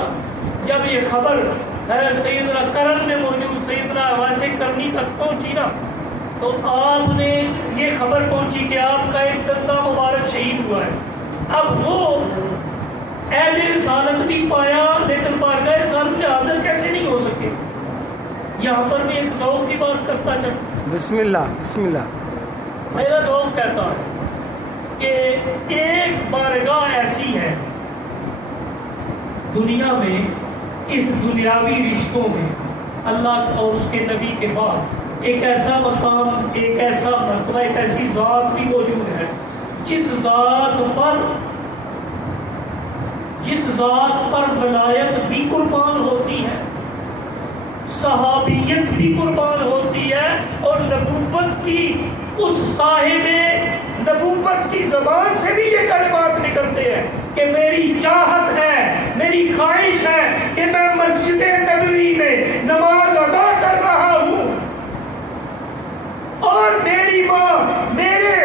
جب یہ خبر سیدنا کرن میں موجود سیدنا ویسے کرنی تک پہنچی نا، تو آپ نے یہ خبر پہنچی کہ آپ کا ایک دندہ مبارک شہید ہوا ہے. اب وہ اہل رسالت بھی پایا لیکن بارگاہ رسالت میں حاضر کیسے نہیں ہو سکے. یہاں پر بھی ایک ذوق کی بات کرتا چل. بسم اللہ بسم اللہ. میرا ذوق کہتا ہے کہ ایک بارگاہ ایسی ہے دنیا میں، اس دنیاوی رشتوں میں اللہ اور اس کے نبی کے بعد ایک ایسا مقام، ایک ایسا مرتبہ، ایک ایسی ذات بھی موجود ہے جس ذات پر ولایت بھی قربان ہوتی ہے، صحابیت بھی قربان ہوتی ہے، اور نبوت کی اس صاحب نبوت کی زبان سے بھی یہ کلمات نکلتے ہیں کہ میری چاہت ہے، میری خواہش ہے کہ میں مسجد نبوی میں نماز ادا کر رہا ہوں اور میری ماں میرے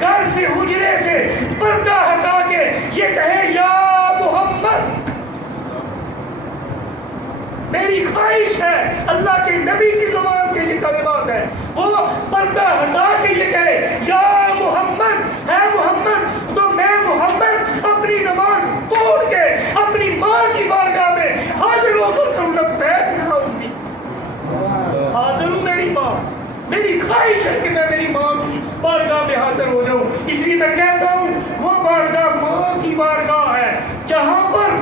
گھر سے حجرے سے پردہ ہٹا کے یہ کہے یا محمد. میری خواہش ہے، اللہ کے نبی کی زبان سے یہ کلمات ہے، وہ پردہ ہٹا کے یہ کہے یا محمد، ہے محمد. تو میں محمد اپنی نماز توڑ کے اپنی ماں کی بارگاہ میں حاضر ہو کر تم لوگ بیٹھ رہا ہوں گی. حاضر ہوں میری ماں، میری خواہش ہے کہ میں میری ماں کی بارگاہ میں حاضر ہو جاؤں. اس لیے میں کہتا ہوں وہ بارگاہ ماں کی بارگاہ ہے جہاں پر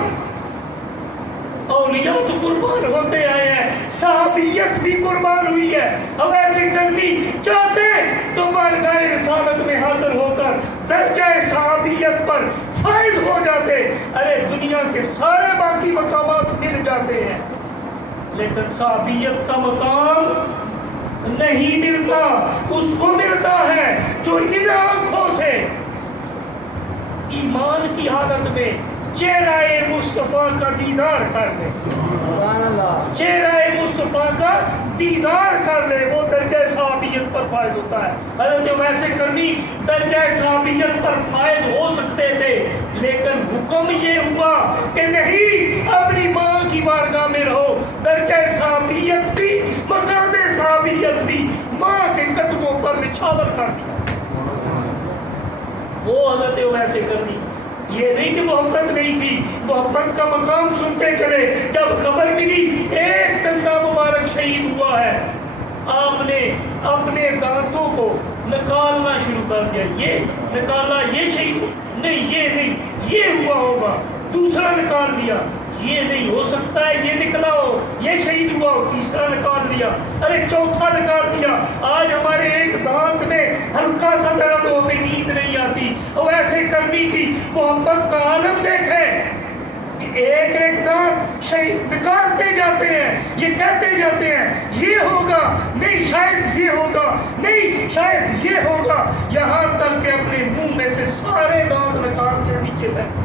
اولیاء تو قربان ہوتے آئے ہیں، صحابیت بھی قربان ہوئی ہے. اب ایسے کرنی چاہتے تو بارگاہ رسالت میں حاضر ہو کر درجہ صحابیت پر فائز ہو جاتے. ارے دنیا کے سارے باقی مقامات مل جاتے ہیں لیکن صحابیت کا مقام نہیں ملتا. اس کو ملتا ہے جو ان آنکھوں سے ایمان کی حالت میں چہرہ مصطفیٰ کا دیدار کر لے، چہرہ مصطفیٰ کا دیدار کر لے، وہ درجہ صحابیت پر فائز ہوتا ہے. حضرت ویسے کرنی درجہ صحابیت پر فائز ہو سکتے تھے لیکن حکم یہ ہوا کہ نہیں، اپنی ماں کی بارگاہ میں رہو. درجہ صحابیت بھی، مقام صحابیت بھی ماں کے قدموں پر نچھاور کر دیا. وہ حضرت ویسے کرنی، یہ نہیں کہ محبت نہیں تھی، محبت کا مقام سنتے چلے. جب خبر ملی ایک دندہ مبارک شہید ہوا ہے، آپ نے اپنے دانتوں کو نکالنا شروع کر دیا. یہ نکالا، یہ شہید نہیں، یہ نہیں، یہ ہوا ہوگا. دوسرا نکال دیا، یہ نہیں ہو سکتا ہے یہ نکلا ہو، یہ شہید ہوا ہو. تیسرا نکال دیا، ارے چوتھا نکال دیا. آج ہمارے ایک دانت میں ہلکا سا درد ہو، ہمیں نیند نہیں آتی. اور ایسے کرنی کی محبت کا عالم دیکھیں، ایک ایک دانت شہید نکالتے جاتے ہیں، یہ کہتے جاتے ہیں یہ ہوگا نہیں، شاید یہ ہوگا نہیں، شاید یہ ہوگا، یہاں تک کہ اپنے منہ میں سے سارے دانت نکال کے نیچے بیٹھ.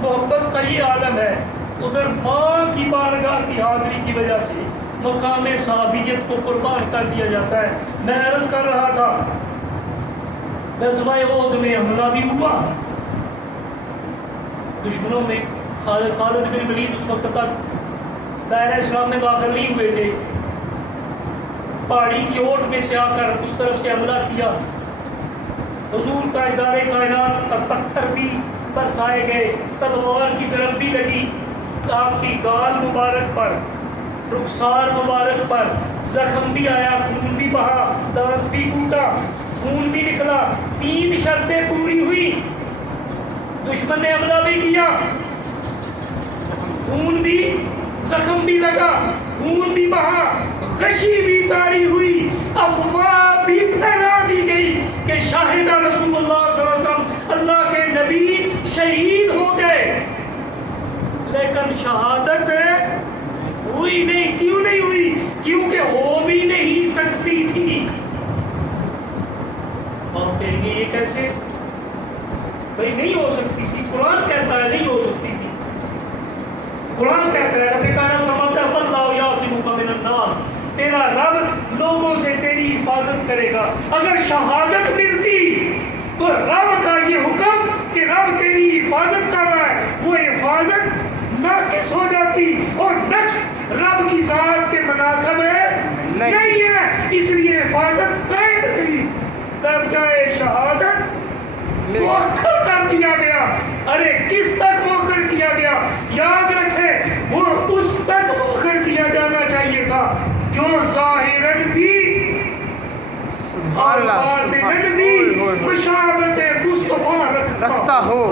محبت کا یہ عالم ہے. ادھر ماں کی بارگاہ کی حاضری کی وجہ سے مقام صحابیت کو قربان کر دیا جاتا ہے. میں عرض کر رہا تھا غزوہ احد میں حملہ بھی ہوا دشمنوں میں. خالد بن ولید اس وقت تک دائرہ اسلام میں داخل نہیں ہوئے تھے. پہاڑی کی اوٹ میں سے آ کر اس طرف سے حملہ کیا. حضور تاجدار کائنات پر پتھر بھی برسائے گئے، تلوار کی ضرب بھی لگی. آپ کی گال مبارک پر، رخسار مبارک پر زخم بھی آیا، خون بھی بہا، دانت بھی ٹوٹا، خون بھی نکلا. 3 شرطیں پوری ہوئی. دشمن نے حملہ بھی کیا، خون بھی، زخم بھی لگا، خون بھی بہا، غشی بھی طاری ہوئی، افواہ بھی پھیلا دی گئی کہ شاہد رسول اللہ صلی اللہ علیہ وسلم، اللہ کے نبی شہید ہو گئے. لیکن شہادت ہوئی نہیں. کیوں نہیں ہوئی؟ کیونکہ ہو بھی نہیں سکتی تھی. اور کہیں گے یہ کیسے؟ بھائی نہیں ہو سکتی تھی، قرآن کہتا ہے نہیں ہو سکتی تھی، قرآن کہتا ہے رب کہنا فرماتا ہے واللہ یعصمک من الناس، تیرا رب لوگوں سے تیری حفاظت کرے گا۔ اگر شہادت ملتی تو رب کا یہ حکم کہ رب تیری حفاظت کر رہا ہے، وہ حفاظت ناقص ہو جاتی اور نقص رب کی ذات کے مناسب ہے نہیں ہے، اس لیے حفاظت قائم رہی۔ درجہ شہادت مؤخر کر دیا گیا۔ ارے کس تک مؤخر کیا گیا؟ یاد رکھیں وہ اس تک مؤخر کیا جانا چاہیے تھا جو ظاہراً بھی اور باطناً بھی مشابہت مصطفیٰ رکھتا ہو۔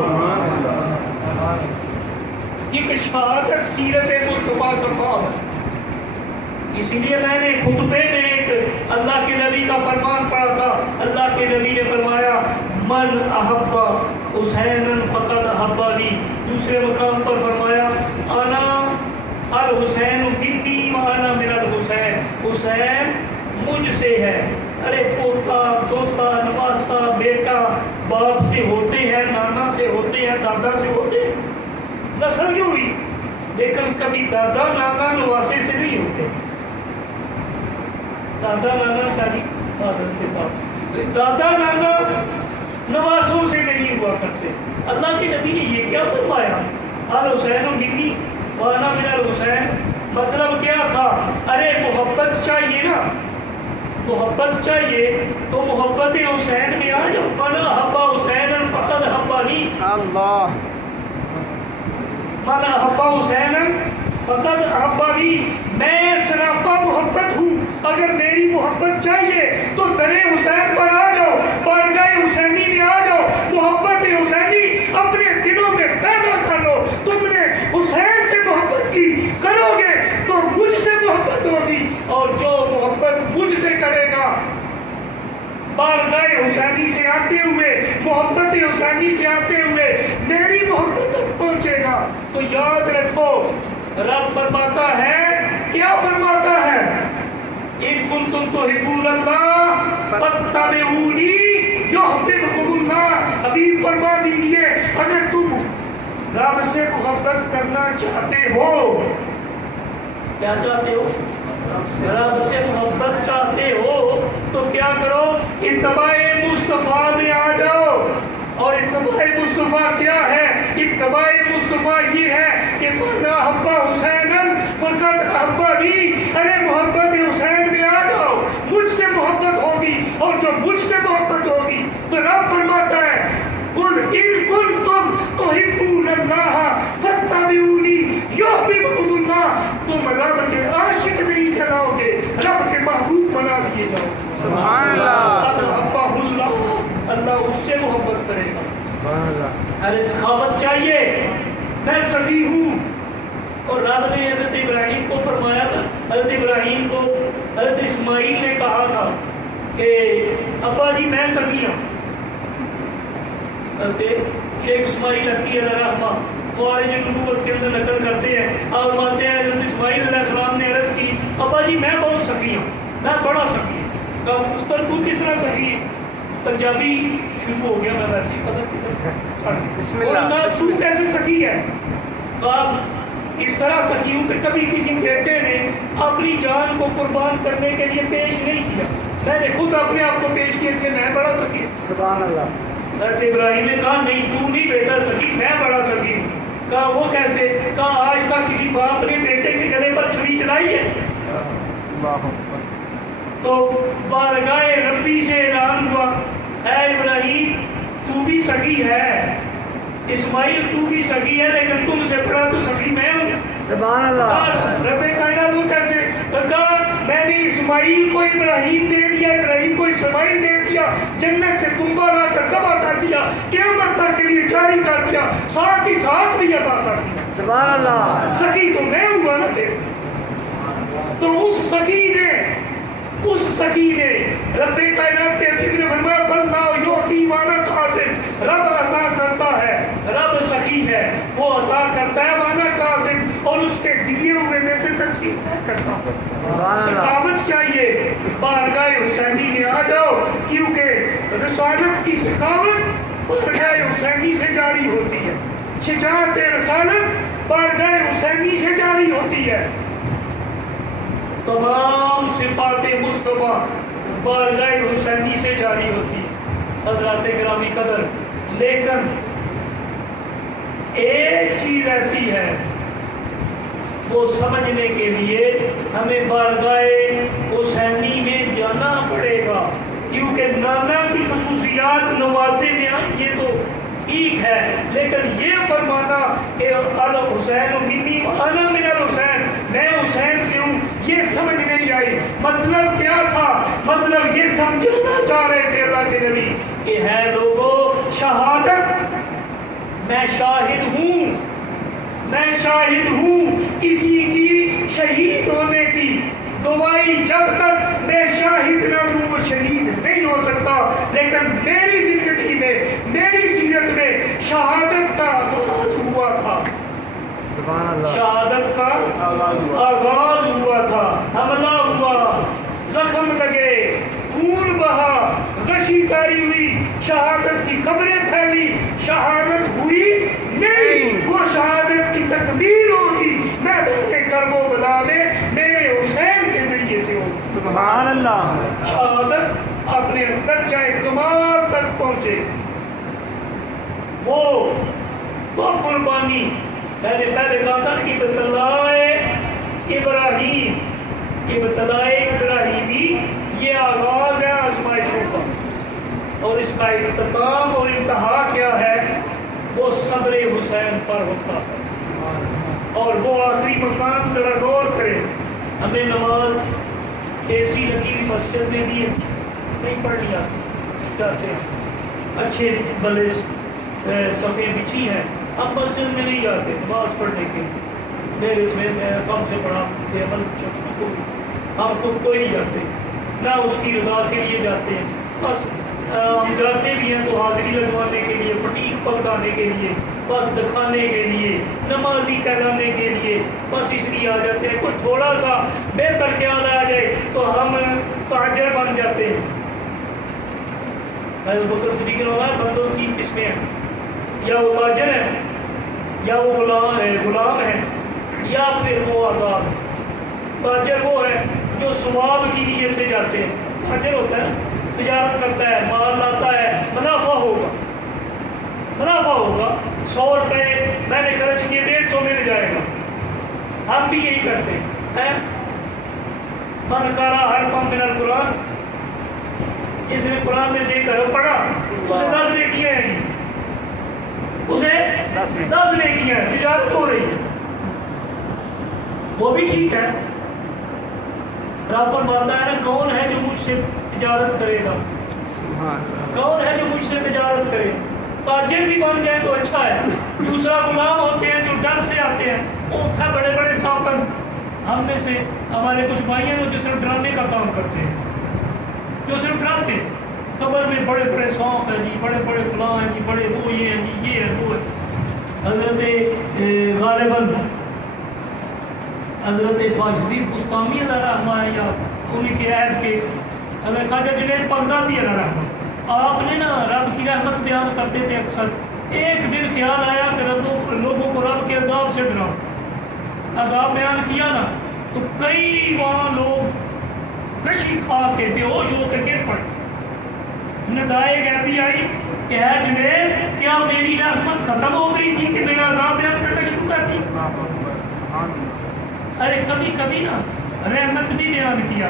یہ کہ شہادت سیرت مصطفیٰ کا باب ہے۔ اسی لیے میں نے خطبے میں ایک اللہ کے نبی کا فرمان پڑھا تھا۔ اللہ کے نبی نے فرمایا من احب حسینا فقد احبنی، دوسرے مقام پر فرمایا انا الحسین منی وانا من الحسین، حسین مجھ سے ہے۔ ارے پوتا دوتا نواسا بیٹا باپ سے ہوتے ہیں، نانا سے ہوتے ہیں، دادا سے ہوتے ہیں، نسل کیوں ہوئی، لیکن کبھی دادا نانا نواسے سے نہیں ہوتے۔ دادا نانا شادی فادر کے ساتھ، دادا نانا نواسوں سے نہیں ہوا کرتے۔ اللہ کے نبی نے یہ کیا فرمایا الحسین منی وانا من الحسین، مطلب کیا تھا؟ ارے محبت چاہیے نا، محبت چاہیے تو محبت حسین میں آ جاؤ۔ من احب حسینا فقد احبنی، اللہ من احب حسینا فقد احبنی، میں سراپا محبت ہوں۔ اگر میری محبت چاہیے تو درے حسین پر آ جاؤ، بارگاہ حسینی میں آ جاؤ، محبت حسینی اپنے دلوں میں پیدا کر لو۔ تم نے حسین سے محبت کی کرو گے تو مجھ سے محبت ہوگی، اور جو محبت مجھ سے کرے گا بارگاہ حسینی سے آتے ہوئے، محبت حسینی سے آتے ہوئے میری محبت تک پہنچے گا۔ تو یاد رکھو رب فرماتا ہے، کیا فرماتا ہے؟ ان کنتم تحبون اللہ فاتبعونی یحببکم اللہ۔ حبیب فرما دیجئے اگر تم رب سے محبت کرنا چاہتے ہو، کیا چاہتے ہو؟ رب سے محبت چاہتے ہو تو کیا کرو؟ اتباع مصطفیٰ میں آ جاؤ۔ اور اتباع مصطفیٰ کیا ہے؟ اتباع مصطفیٰ یہ ہے کہ من احب حسینا فقد احبنی، ارے محبت حسین میں آ جاؤ، مجھ سے محبت ہوگی، اور جو مجھ سے محبت ہوگی تو رب فرماتا ہے قل ان کنتم تحبون اللہ فاتبعونی یحببکم اللہ، تم رب کے عاشق نہیں کہلاؤ گے، رب کے محبوب بنا دیے جاؤ۔ سبحان اللہ، احبہ اللہ، اللہ اس سے محبت کرے گا۔ سبحان اللہ۔ ارے سخاوت چاہیے، میں سخی ہوں، اور رب نے حضرت ابراہیم کو فرمایا تھا، حضرت ابراہیم کو حضرت اسماعیل نے کہا تھا کہ ابا جی میں سخی ہوں۔ حضرت شیخ اسماعیل حقی علیہ الرحمہ معارج نبوت کے اندر نقل کرتے ہیں اور مانتے ہیں حضرت اسماعیل علیہ السلام نے عرض کی ابا جی میں بہت سخی ہوں، میں بڑا سخی ہوں۔ کہا پتر تو کس طرح سخی ہے؟ پنجابی شروع ہو گیا، میں ویسے ہی پتہ بسم اللہ، تو کیسے سخی ہے؟ کہا اس طرح سخی ہوں کہ کبھی کسی بیٹے نے اپنی جان کو قربان کرنے کے لیے پیش نہیں کیا، میں نے خود اپنے آپ کو پیش کیا، اس لیے میں بڑا سخی ہوں۔ سبحان اللہ۔ حضرت ابراہیم نے کہا نہیں تو نہیں بیٹا سخی، میں بڑا سخی ہوں۔ کہا وہ کیسے؟ کہا آج تک کسی باپ نے بیٹے کے گلے پر چھری چلائی ہے؟ تو بارگاہ ربی سے اعلان ہوا اے ابراہیم تو بھی سخی ہے، اسماعیل تو بھی سخی ہے، لیکن تم سے بڑا تو سخی میں ہوں۔ سبحان اللہ۔ رب کائنات وہ کیسے؟ کہا میں نے اسماعیل کو ابراہیم دے دیا، ابراہیم کو اسماعیل دے دیا، جنت سے تمبا لا کر ذبح کر دیا، قیامت تک کے لیے جاری کر دیا، ساتھ ہی ساتھ بھی عطا کر دیا۔ سبحان اللہ۔ سخی تو میں ہوا نا پھر۔ تو اس سخی نے رب کائنات کے حبیب نے فرمایا واللہ یعطی وانا قاسم، رب عطا کرتا ہے، رب سخی ہے، وہ عطا کرتا ہے وانا قاسم، اور اس کے دیے ہوئے میں سے تقسیم کرتا ہے۔ سخاوت چاہیے، بارگاہ حسینی میں آ جاؤ، کیونکہ رسالت کی سخاوت بارگاہ حسینی سے جاری ہوتی ہے، شجاعت رسالت بارگاہ حسینی سے جاری ہوتی ہے، تمام صفات مصطفیٰ بارگاہ حسینی سے جاری ہوتی ہے۔ حضرات گرامی قدر، لیکن ایک چیز ایسی ہے وہ سمجھنے کے لیے ہمیں بارگاہ حسینی میں جانا پڑے گا، کیونکہ نانا کی خصوصیات نوازے میں آئی یہ تو ٹھیک ہے، لیکن یہ فرمانا کہ الحسین منی وانا من الحسین، میں حسین سے ہوں، یہ سمجھ نہیں آئی۔ مطلب کیا تھا؟ مطلب یہ سمجھنا چاہ رہے تھے اللہ کے نبی کہ ہے لوگوں شہادت، میں شاہد ہوں، میں شاہد ہوں کسی کی شہید ہونے کی گواہی، جب تک میں شاہد نہ ہوں وہ شہید نہیں ہو سکتا، لیکن میری زندگی میں، میری سیرت میں شہادت کا آغاز ہوا تھا، سبحان اللہ، شہادت کا آغاز ہوا تھا، حملہ ہوا، زخم لگے، خون بہا، غشی کاری ہوئی، شہادت کی خبریں پھیلی، شہادت ہوئی نہیں، وہ شہادت کی تکمیل ہوگی میدان کربلا میں میرے حسین کے ذریعے سے ہوگی۔ سبحان اللہ، شہادت اپنے درجہ کمال تک پہنچے، وہ قربانی میں نے پہلے کہا تھا کہ ابتلاء ابراہیمی یہ آغاز ہے آزمائشوں کا، اور اس کا اختتام اور انتہا کیا ہے؟ وہ صبر حسین پر ہوتا ہے، اور وہ آخری مقام ذرا غور کرے۔ ہمیں نماز ایسی لکیر مسجد میں بھی نہیں پڑھنی چاہتے ہیں، اچھے بھلے صفیں بچھی ہیں، ہم مسجد میں نہیں جاتے نماز پڑھنے کے لیے، میرے سے میں سب سے بڑا بے عمل ہم خود کو ہی جاتے، نہ اس کی رضا کے لیے جاتے ہیں، بس ہم جاتے بھی ہیں تو حاضری لگوانے کے لیے، فٹیک پکڑانے کے لیے، بس دکھانے کے لیے، نمازی کہلانے کے لیے، بس اس لیے آ جاتے ہیں۔ کوئی تھوڑا سا بہتر خیال آ جائے تو ہم تاجر بن جاتے ہیں۔ حضرت بکر صدیق نے فرمایا بندوں تین قسمیں ہیں، یا وہ تاجر ہے، یا وہ غلام ہے، یا پھر وہ آزاد ہے۔ تاجر وہ ہے جو ثواب کی نیت سے جاتے ہیں، تاجر ہوتا ہے تجارت کرتا ہے، مال لاتا ہے، منافع ہوگا، منافع ہوگا، 100 روپے میں نے خرچ کیے 150 مل جائے گا، ہم بھی یہی کرتے ہیں۔ من قرأ حرفا من القرآن، جس نے قرآن میں سے ایک حرف پڑھا اسے 10 نیکیاں ہیں، اسے 10 نیکیاں ہیں، تجارت ہو رہی ہے، وہ بھی ٹھیک ہے۔ رب فرماتا ہے نا کون ہے جو مجھ سے تجارت کرے گا، سبحان اللہ، کون ہے جو مجھ سے تجارت کرے؟ تاجر بھی بن جائے تو اچھا ہے۔ دوسرا غلام ہوتے ہیں جو ڈر سے آتے ہیں، وہ اٹھا بڑے بڑے ساپن، ہم میں سے ہمارے کچھ بھائی ہیں جو صرف ڈرانے کا کام کرتے ہیں، جو صرف ڈراتے ہیں، قبر میں بڑے بڑے سانپ ہیں جی، بڑے بڑے فلاں ہیں جی، بڑے وہ یہ ہیں جی، یہ ہے وہ ہے۔ غالباً حضرت باجزید بستامی علیہ رحمہ ہے یا انہیں کے عہد کے حضرت خواجہ جنید بغدادی علیہ رحمہ، آپ نے نا رب کی رحمت بیان کرتے تھے اکثر۔ ایک دن خیال آیا کہ لوگوں کو رب کے عذاب سے ڈراؤ، عذاب بیان کیا نا تو کئی وہاں لوگ کشی کھا کے بے ہوش ہو کے گر پڑے۔ ندائے غیبی آئی کہ ہے جنید کیا میری رحمت ختم ہو گئی تھی کہ میرا عذاب بیان کرنا شروع کر دی؟ ارے کبھی کبھی نا رحمت بھی بیان کیا،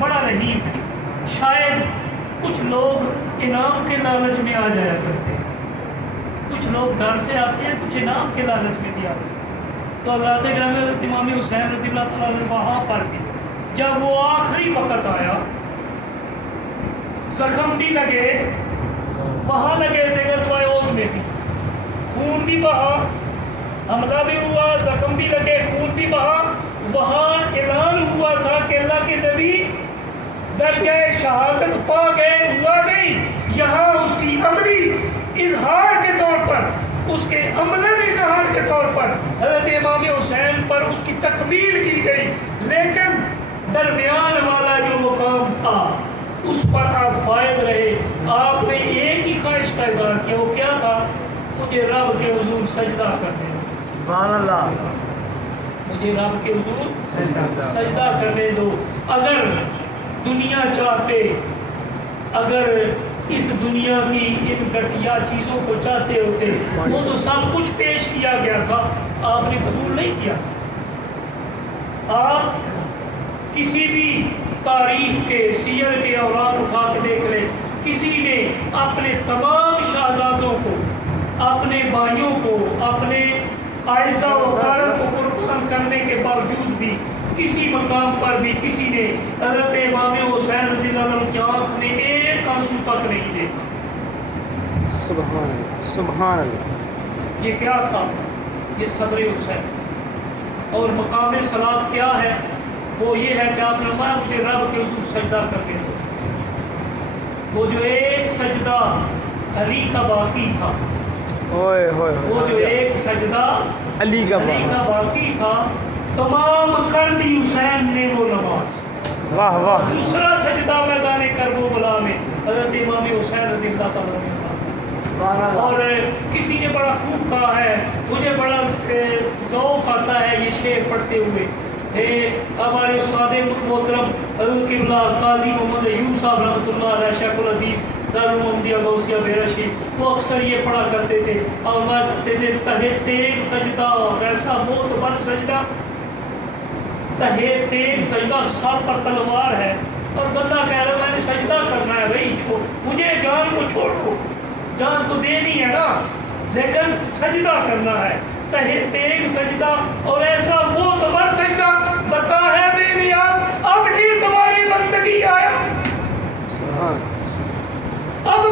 بڑا رحیم ہے۔ شاید کچھ لوگ انعام کے لالچ میں آ جایا کرتے ہیں، کچھ لوگ ڈر سے آتے ہیں، کچھ انعام کے لالچ میں بھی آتے ہیں۔ تو حضرات گرامی حضرت امام حسین رضی اللہ تعالیٰ عنہ وہاں پر بھی جب وہ آخری وقت آیا، زخم بھی لگے، وہاں لگے تھے غزوہ احد میں بھی، خون بھی بہا، حملہ بھی ہوا، زخم بھی لگے، خون بھی بہا، وہاں اعلان ہوا تھا کہ اللہ کے نبی درجہ شہادت پا گئے، ہوا نہیں، یہاں اس کی عملی اظہار کے طور پر، اس کے عملاً اظہار کے طور پر حضرت امام حسین پر اس کی تکمیل کی گئی، لیکن درمیان والا جو مقام تھا اس پر آپ فائز رہے۔ آپ نے ایک ہی خواہش کا اظہار کیا، وہ کیا تھا؟ مجھے رب کے حضور سجدہ کرنے دو، سبحان اللہ مجھے رب کے حضور سجدہ کرنے دو۔ اگر دنیا چاہتے، اگر اس دنیا کی ان گھٹیا چیزوں کو چاہتے ہوتے، وہ تو سب کچھ پیش کیا گیا تھا، آپ نے قبول نہیں کیا۔ آپ کسی بھی تاریخ کے سیر کے اوراق اٹھا کے دیکھ لیں، کسی نے اپنے تمام شہزادوں کو، اپنے بھائیوں کو، اپنے عائزہ و اقارب کو قربان کرنے کے باوجود بھی کسی مقام پر بھی کسی نے حضرت امام حسین رضی اللہ عنہ کی آنکھ میں ایک آنسو تک نہیں دیکھا۔ سبحان اللہ سبحان اللہ۔ یہ کیا تھا؟ یہ صبر حسین۔ اور مقام صلاۃ کیا ہے؟ وہ یہ ہے کہ آپ نے فرمایا مجھے رب کے حضور سجدہ کر کے دو۔ وہ جو ایک سجدہ علی کا باقی تھا، اوئے ہوئے وہ جو ایک سجدہ علی کا باقی تھا، تمام کر دی حسین نے وہ نماز۔ واہ واہ، دوسرا سجدہ میدان کربلا میں حضرت امام حسین رضی اللہ تعالیٰ عنہ۔ اور کسی نے بڑا خوب کہا ہے، مجھے بڑا ذوق آتا ہے یہ شعر پڑھتے ہوئے، ہمارے استاد محترم حضرت قبلہ قاضی محمد ایوب صاحب رحمۃ اللہ علیہ، شیخ الحدیث دارالمحمدیہ غوثیہ بیرشی، وہ اکثر یہ پڑھا کرتے تھے اور میں کہتے تھے تہے تیغ سجدہ اور ایسا معتبر سجدہ، تہے تیغ سجدہ، سر پر تلوار ہے اور بندہ کہہ رہا ہے میں نے سجدہ کرنا ہے، بھائی مجھے جان کو چھوڑو، جان تو دینی ہے نا لیکن سجدہ کرنا ہے، تہے تیغ سجدہ اور ایسا معتبر سجدہ۔ بتا ہے بے نیاز اب نہیں تمہاری بندگی آیا، اب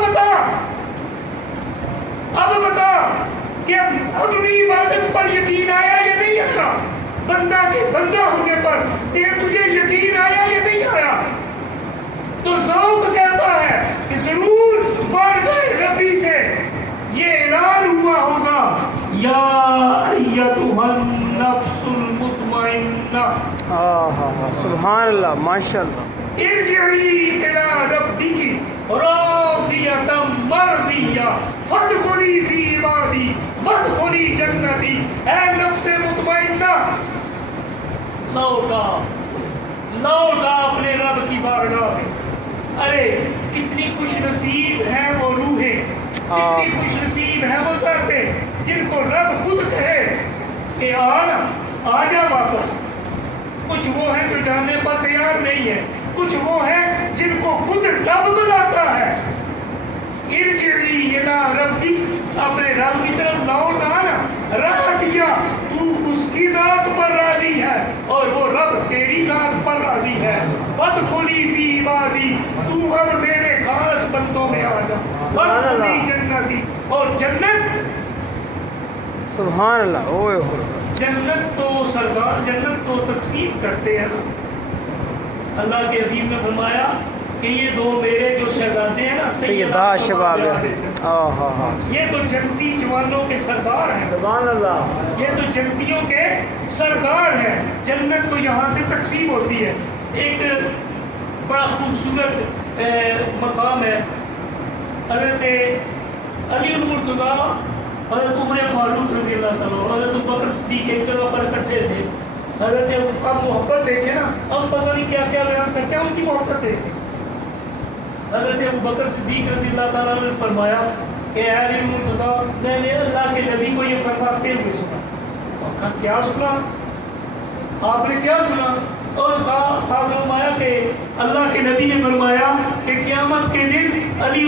بتا کہ اپنی عبادت پر یقین آیا یا نہیں آیا، بندہ کے بندہ ہونے پر کہ تجھے یقین آیا یا نہیں آیا؟ تو ذوق کہتا ہے کہ ضرور بارگاہ ربی سے یہ اعلان ہوا ہوگا، یا ایتھا النفس المطمئنہ، سبحان اللہ ماشاء اللہ، ارجعی الی ربک راضیۃ مرضیہ فادخلی فی عبادی وادخلی جنتی۔ اے نفس مطمئنہ، لوٹا اپنے رب کی بارگاہ میں۔ ارے کتنی خوش نصیب ہیں وہ روحیں، کتنی خوش نصیب ہیں وہ ذاتیں جن کو رب خود کہے کہ آ جا واپس۔ کچھ وہ ہیں جو جانے پر تیار نہیں ہے، کچھ وہ ہیں جن کو خود رب بلاتا ہے، ارجعی الی ربی، اپنے رب کی طرف لوٹ آنا، راضیہ، تو اس کی ذات پر راضی ہے اور وہ رب تیری ذات پر راضی ہے، فادخلی فی عبادی، تو اب میرے خاص بندوں میں آ جا، وادخلی جنتی، اور جنت، سبحان اللہ، اوئے ہوئے، جنت تو سرکار جنت تو تقسیم کرتے ہیں نا۔ اللہ کے حبیب نے فرمایا کہ یہ دو میرے جو شہزادے ہیں نا، سیدہ شباب، یہ تو جنتی جوانوں کے سردار ہیں، سبحان اللہ، یہ تو جنتیوں کے سردار ہیں۔ جنت تو یہاں سے تقسیم ہوتی ہے۔ ایک بڑا خوبصورت مقام ہے، حضرت علی المرتضیٰ، حضرت عمر فاروق رضی اللہ تعالیٰ، حضرت ابوبکر صدیق ایک جگہ پر اکٹھے تھے۔ حضرت اب محبت دیکھیں نا، ہم پتہ نہیں کیا کیا بیان کرتے ہیں، ان کی محبت دیکھیں۔ حضرت ابوبکر صدیق رضی اللہ تعالیٰ نے فرمایا کہ اے علی المرتضیٰ، میں نے اللہ کے نبی کو یہ فرماتے ہوئے سنا۔ اور کہا کیا سنا؟ آپ نے کیا سنا؟ اور کہا آپ نے فرمایا کہ اللہ کے نبی نے فرمایا کہ قیامت کے دن علی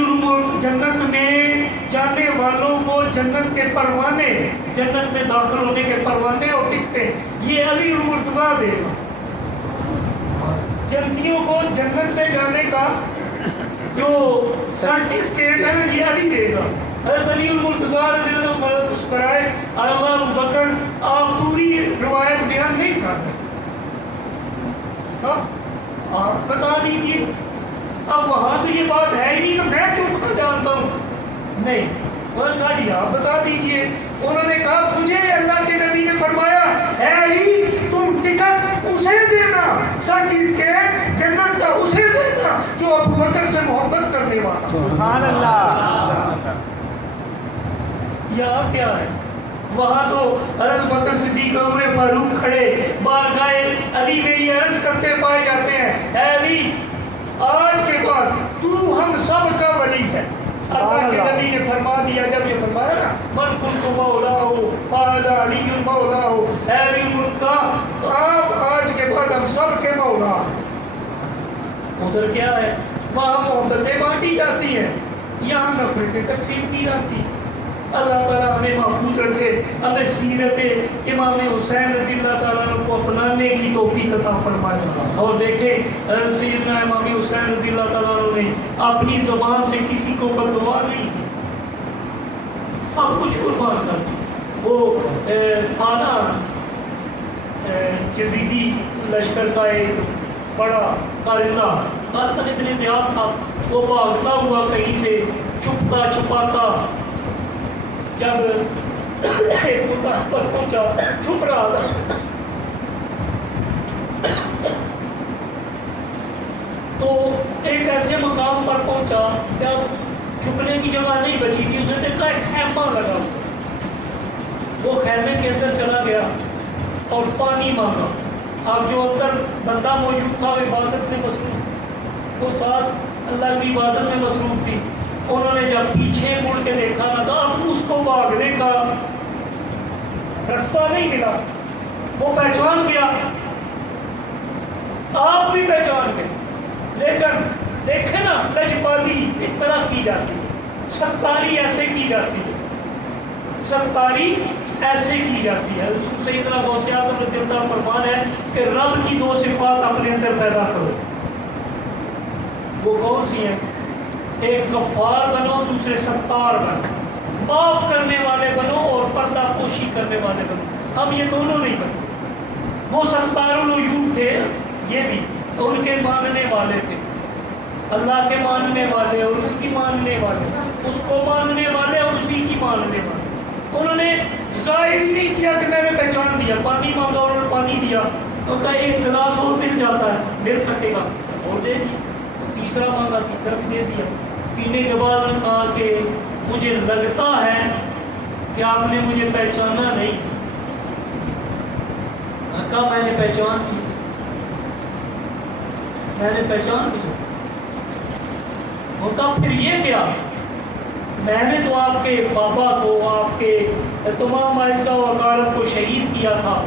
جنت میں جانے والوں کو جنت کے پروانے، جنت میں داخل ہونے کے پروانے اور ٹکٹیں یہ علی المرتضیٰ دے گا۔ جنتیوں کو جنت میں جانے کا جو سرٹیفکیٹ ہے یہ علی دے گا۔ حضرت علی المرتضیٰ رضی اللہ عنہ اس کرائے ابوبکر آپ پوری روایت بیان نہیں کر رہے، آپ بتا دیجئے۔ اب وہاں تو یہ بات ہے ہی نہیں کہ میں چوکھا جانتا ہوں، نہیں، انہوں نے کہا جی آپ بتا دیجئے۔ انہوں نے کہا مجھے اللہ کے نبی نے فرمایا اے علی تم ٹکٹ اسے دینا سرٹیفکیٹ جنت کا اسے دینا جو ابو بکر سے محبت کرنے والا. سبحان اللہ. یہاں کیا ہے؟ وہاں تو حضرت بکر صدیق عمر فاروق کھڑے بارگاہ علی میں یہ عرض کرتے پائے جاتے ہیں، اے علی آج کے بعد تو ہم سب کا ولی ہے. اللہ کے نبی نے فرما دیا، جب یہ فرمایا نا من کنت مولاہ فہذا علی مولاہ، اے علی مرتضیٰ آپ آج کے بعد ہم سب کے مولا. ادھر کیا ہے؟ وہاں محبتیں بانٹی جاتی ہیں، یہاں نفرتیں تقسیم کی جاتی. اللہ تعالیٰ ہمیں محفوظ رکھے، ہمیں سیرت امام حسین رضی اللہ تعالیٰ عنہ کو اپنانے کی توفیق عطا فرمائے. اور دیکھیں سیدنا امام حسین رضی اللہ تعالیٰ عنہ نے اپنی زبان سے کسی کو بددعا نہیں دی، سب کچھ قربان کر دی. وہ تھا نا یزیدی لشکر کا ایک بڑا قائدہ ابن زیاد تھا، وہ بھاگتا ہوا کہیں سے چھپتا چھپاتا جب ایک مقام پر پہنچا، چھپ رہا تھا تو ایک ایسے مقام پر پہنچا جب چھپنے کی جگہ نہیں بچی تھی، اسے دیکھا ایک خیمہ لگا ہوا. وہ خیمے کے اندر چلا گیا اور پانی مانگا. اب جو اندر بندہ موجود تھا وہ عبادت میں مصروف، وہ ساتھ اللہ کی عبادت میں مصروف تھی. انہوں نے جب پیچھے مڑ کے دیکھا نا تو اب اس کو بھاگنے کا رستہ نہیں ملا. وہ پہچان گیا، آپ بھی پہچان گئے، لیکن دیکھیں نا لجپالی اس طرح کی جاتی ہے، ستاری ایسے کی جاتی ہے، ستاری ایسے کی جاتی ہے. سیدنا غوث اعظم رضی اللہ عنہ فرمان ہے کہ رب کی دو صفات اپنے اندر پیدا کرو. وہ کون سی ہیں؟ ایک غفار بنو، دوسرے ستار بنو. معاف کرنے والے بنو اور پردہ پوشی کرنے والے بنو. اب یہ دونوں نہیں بنتے. وہ ستار العیوب تھے، یہ بھی ان کے ماننے والے تھے، اللہ کے ماننے والے اور اس کی ماننے والے، اس کو ماننے والے اور اسی کی ماننے والے. انہوں نے ظاہر نہیں کیا کہ میں نے پہچان لیا. پانی مانگا، انہوں نے پانی دیا. تو کہا ایک گلاس اور مل جاتا ہے، مل سکے گا، اور دے دیا. تیسرا مانگا، تیسرا بھی دے دیا. پینے کے بعد نے کہا کہ مجھے لگتا ہے کہ آپ نے مجھے پہچانا نہیں. کہا میں نے پہچان لی، میں نے پہچان لی. وہ کہا پھر یہ کیا؟ میں نے تو آپ کے بابا کو، آپ کے تمام اعزاء و اقارب کو شہید کیا تھا،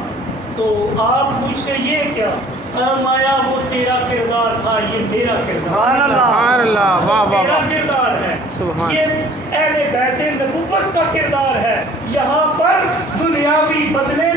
تو آپ مجھ سے یہ کیا؟ فرمایا وہ تیرا کردار تھا، یہ میرا کردار ہے. سبحان اللہ. واہ واہ تیرا واہ. کردار ہے، سبحان. یہ اہل بیت نبوت کا کردار ہے. یہاں پر دنیاوی بدلے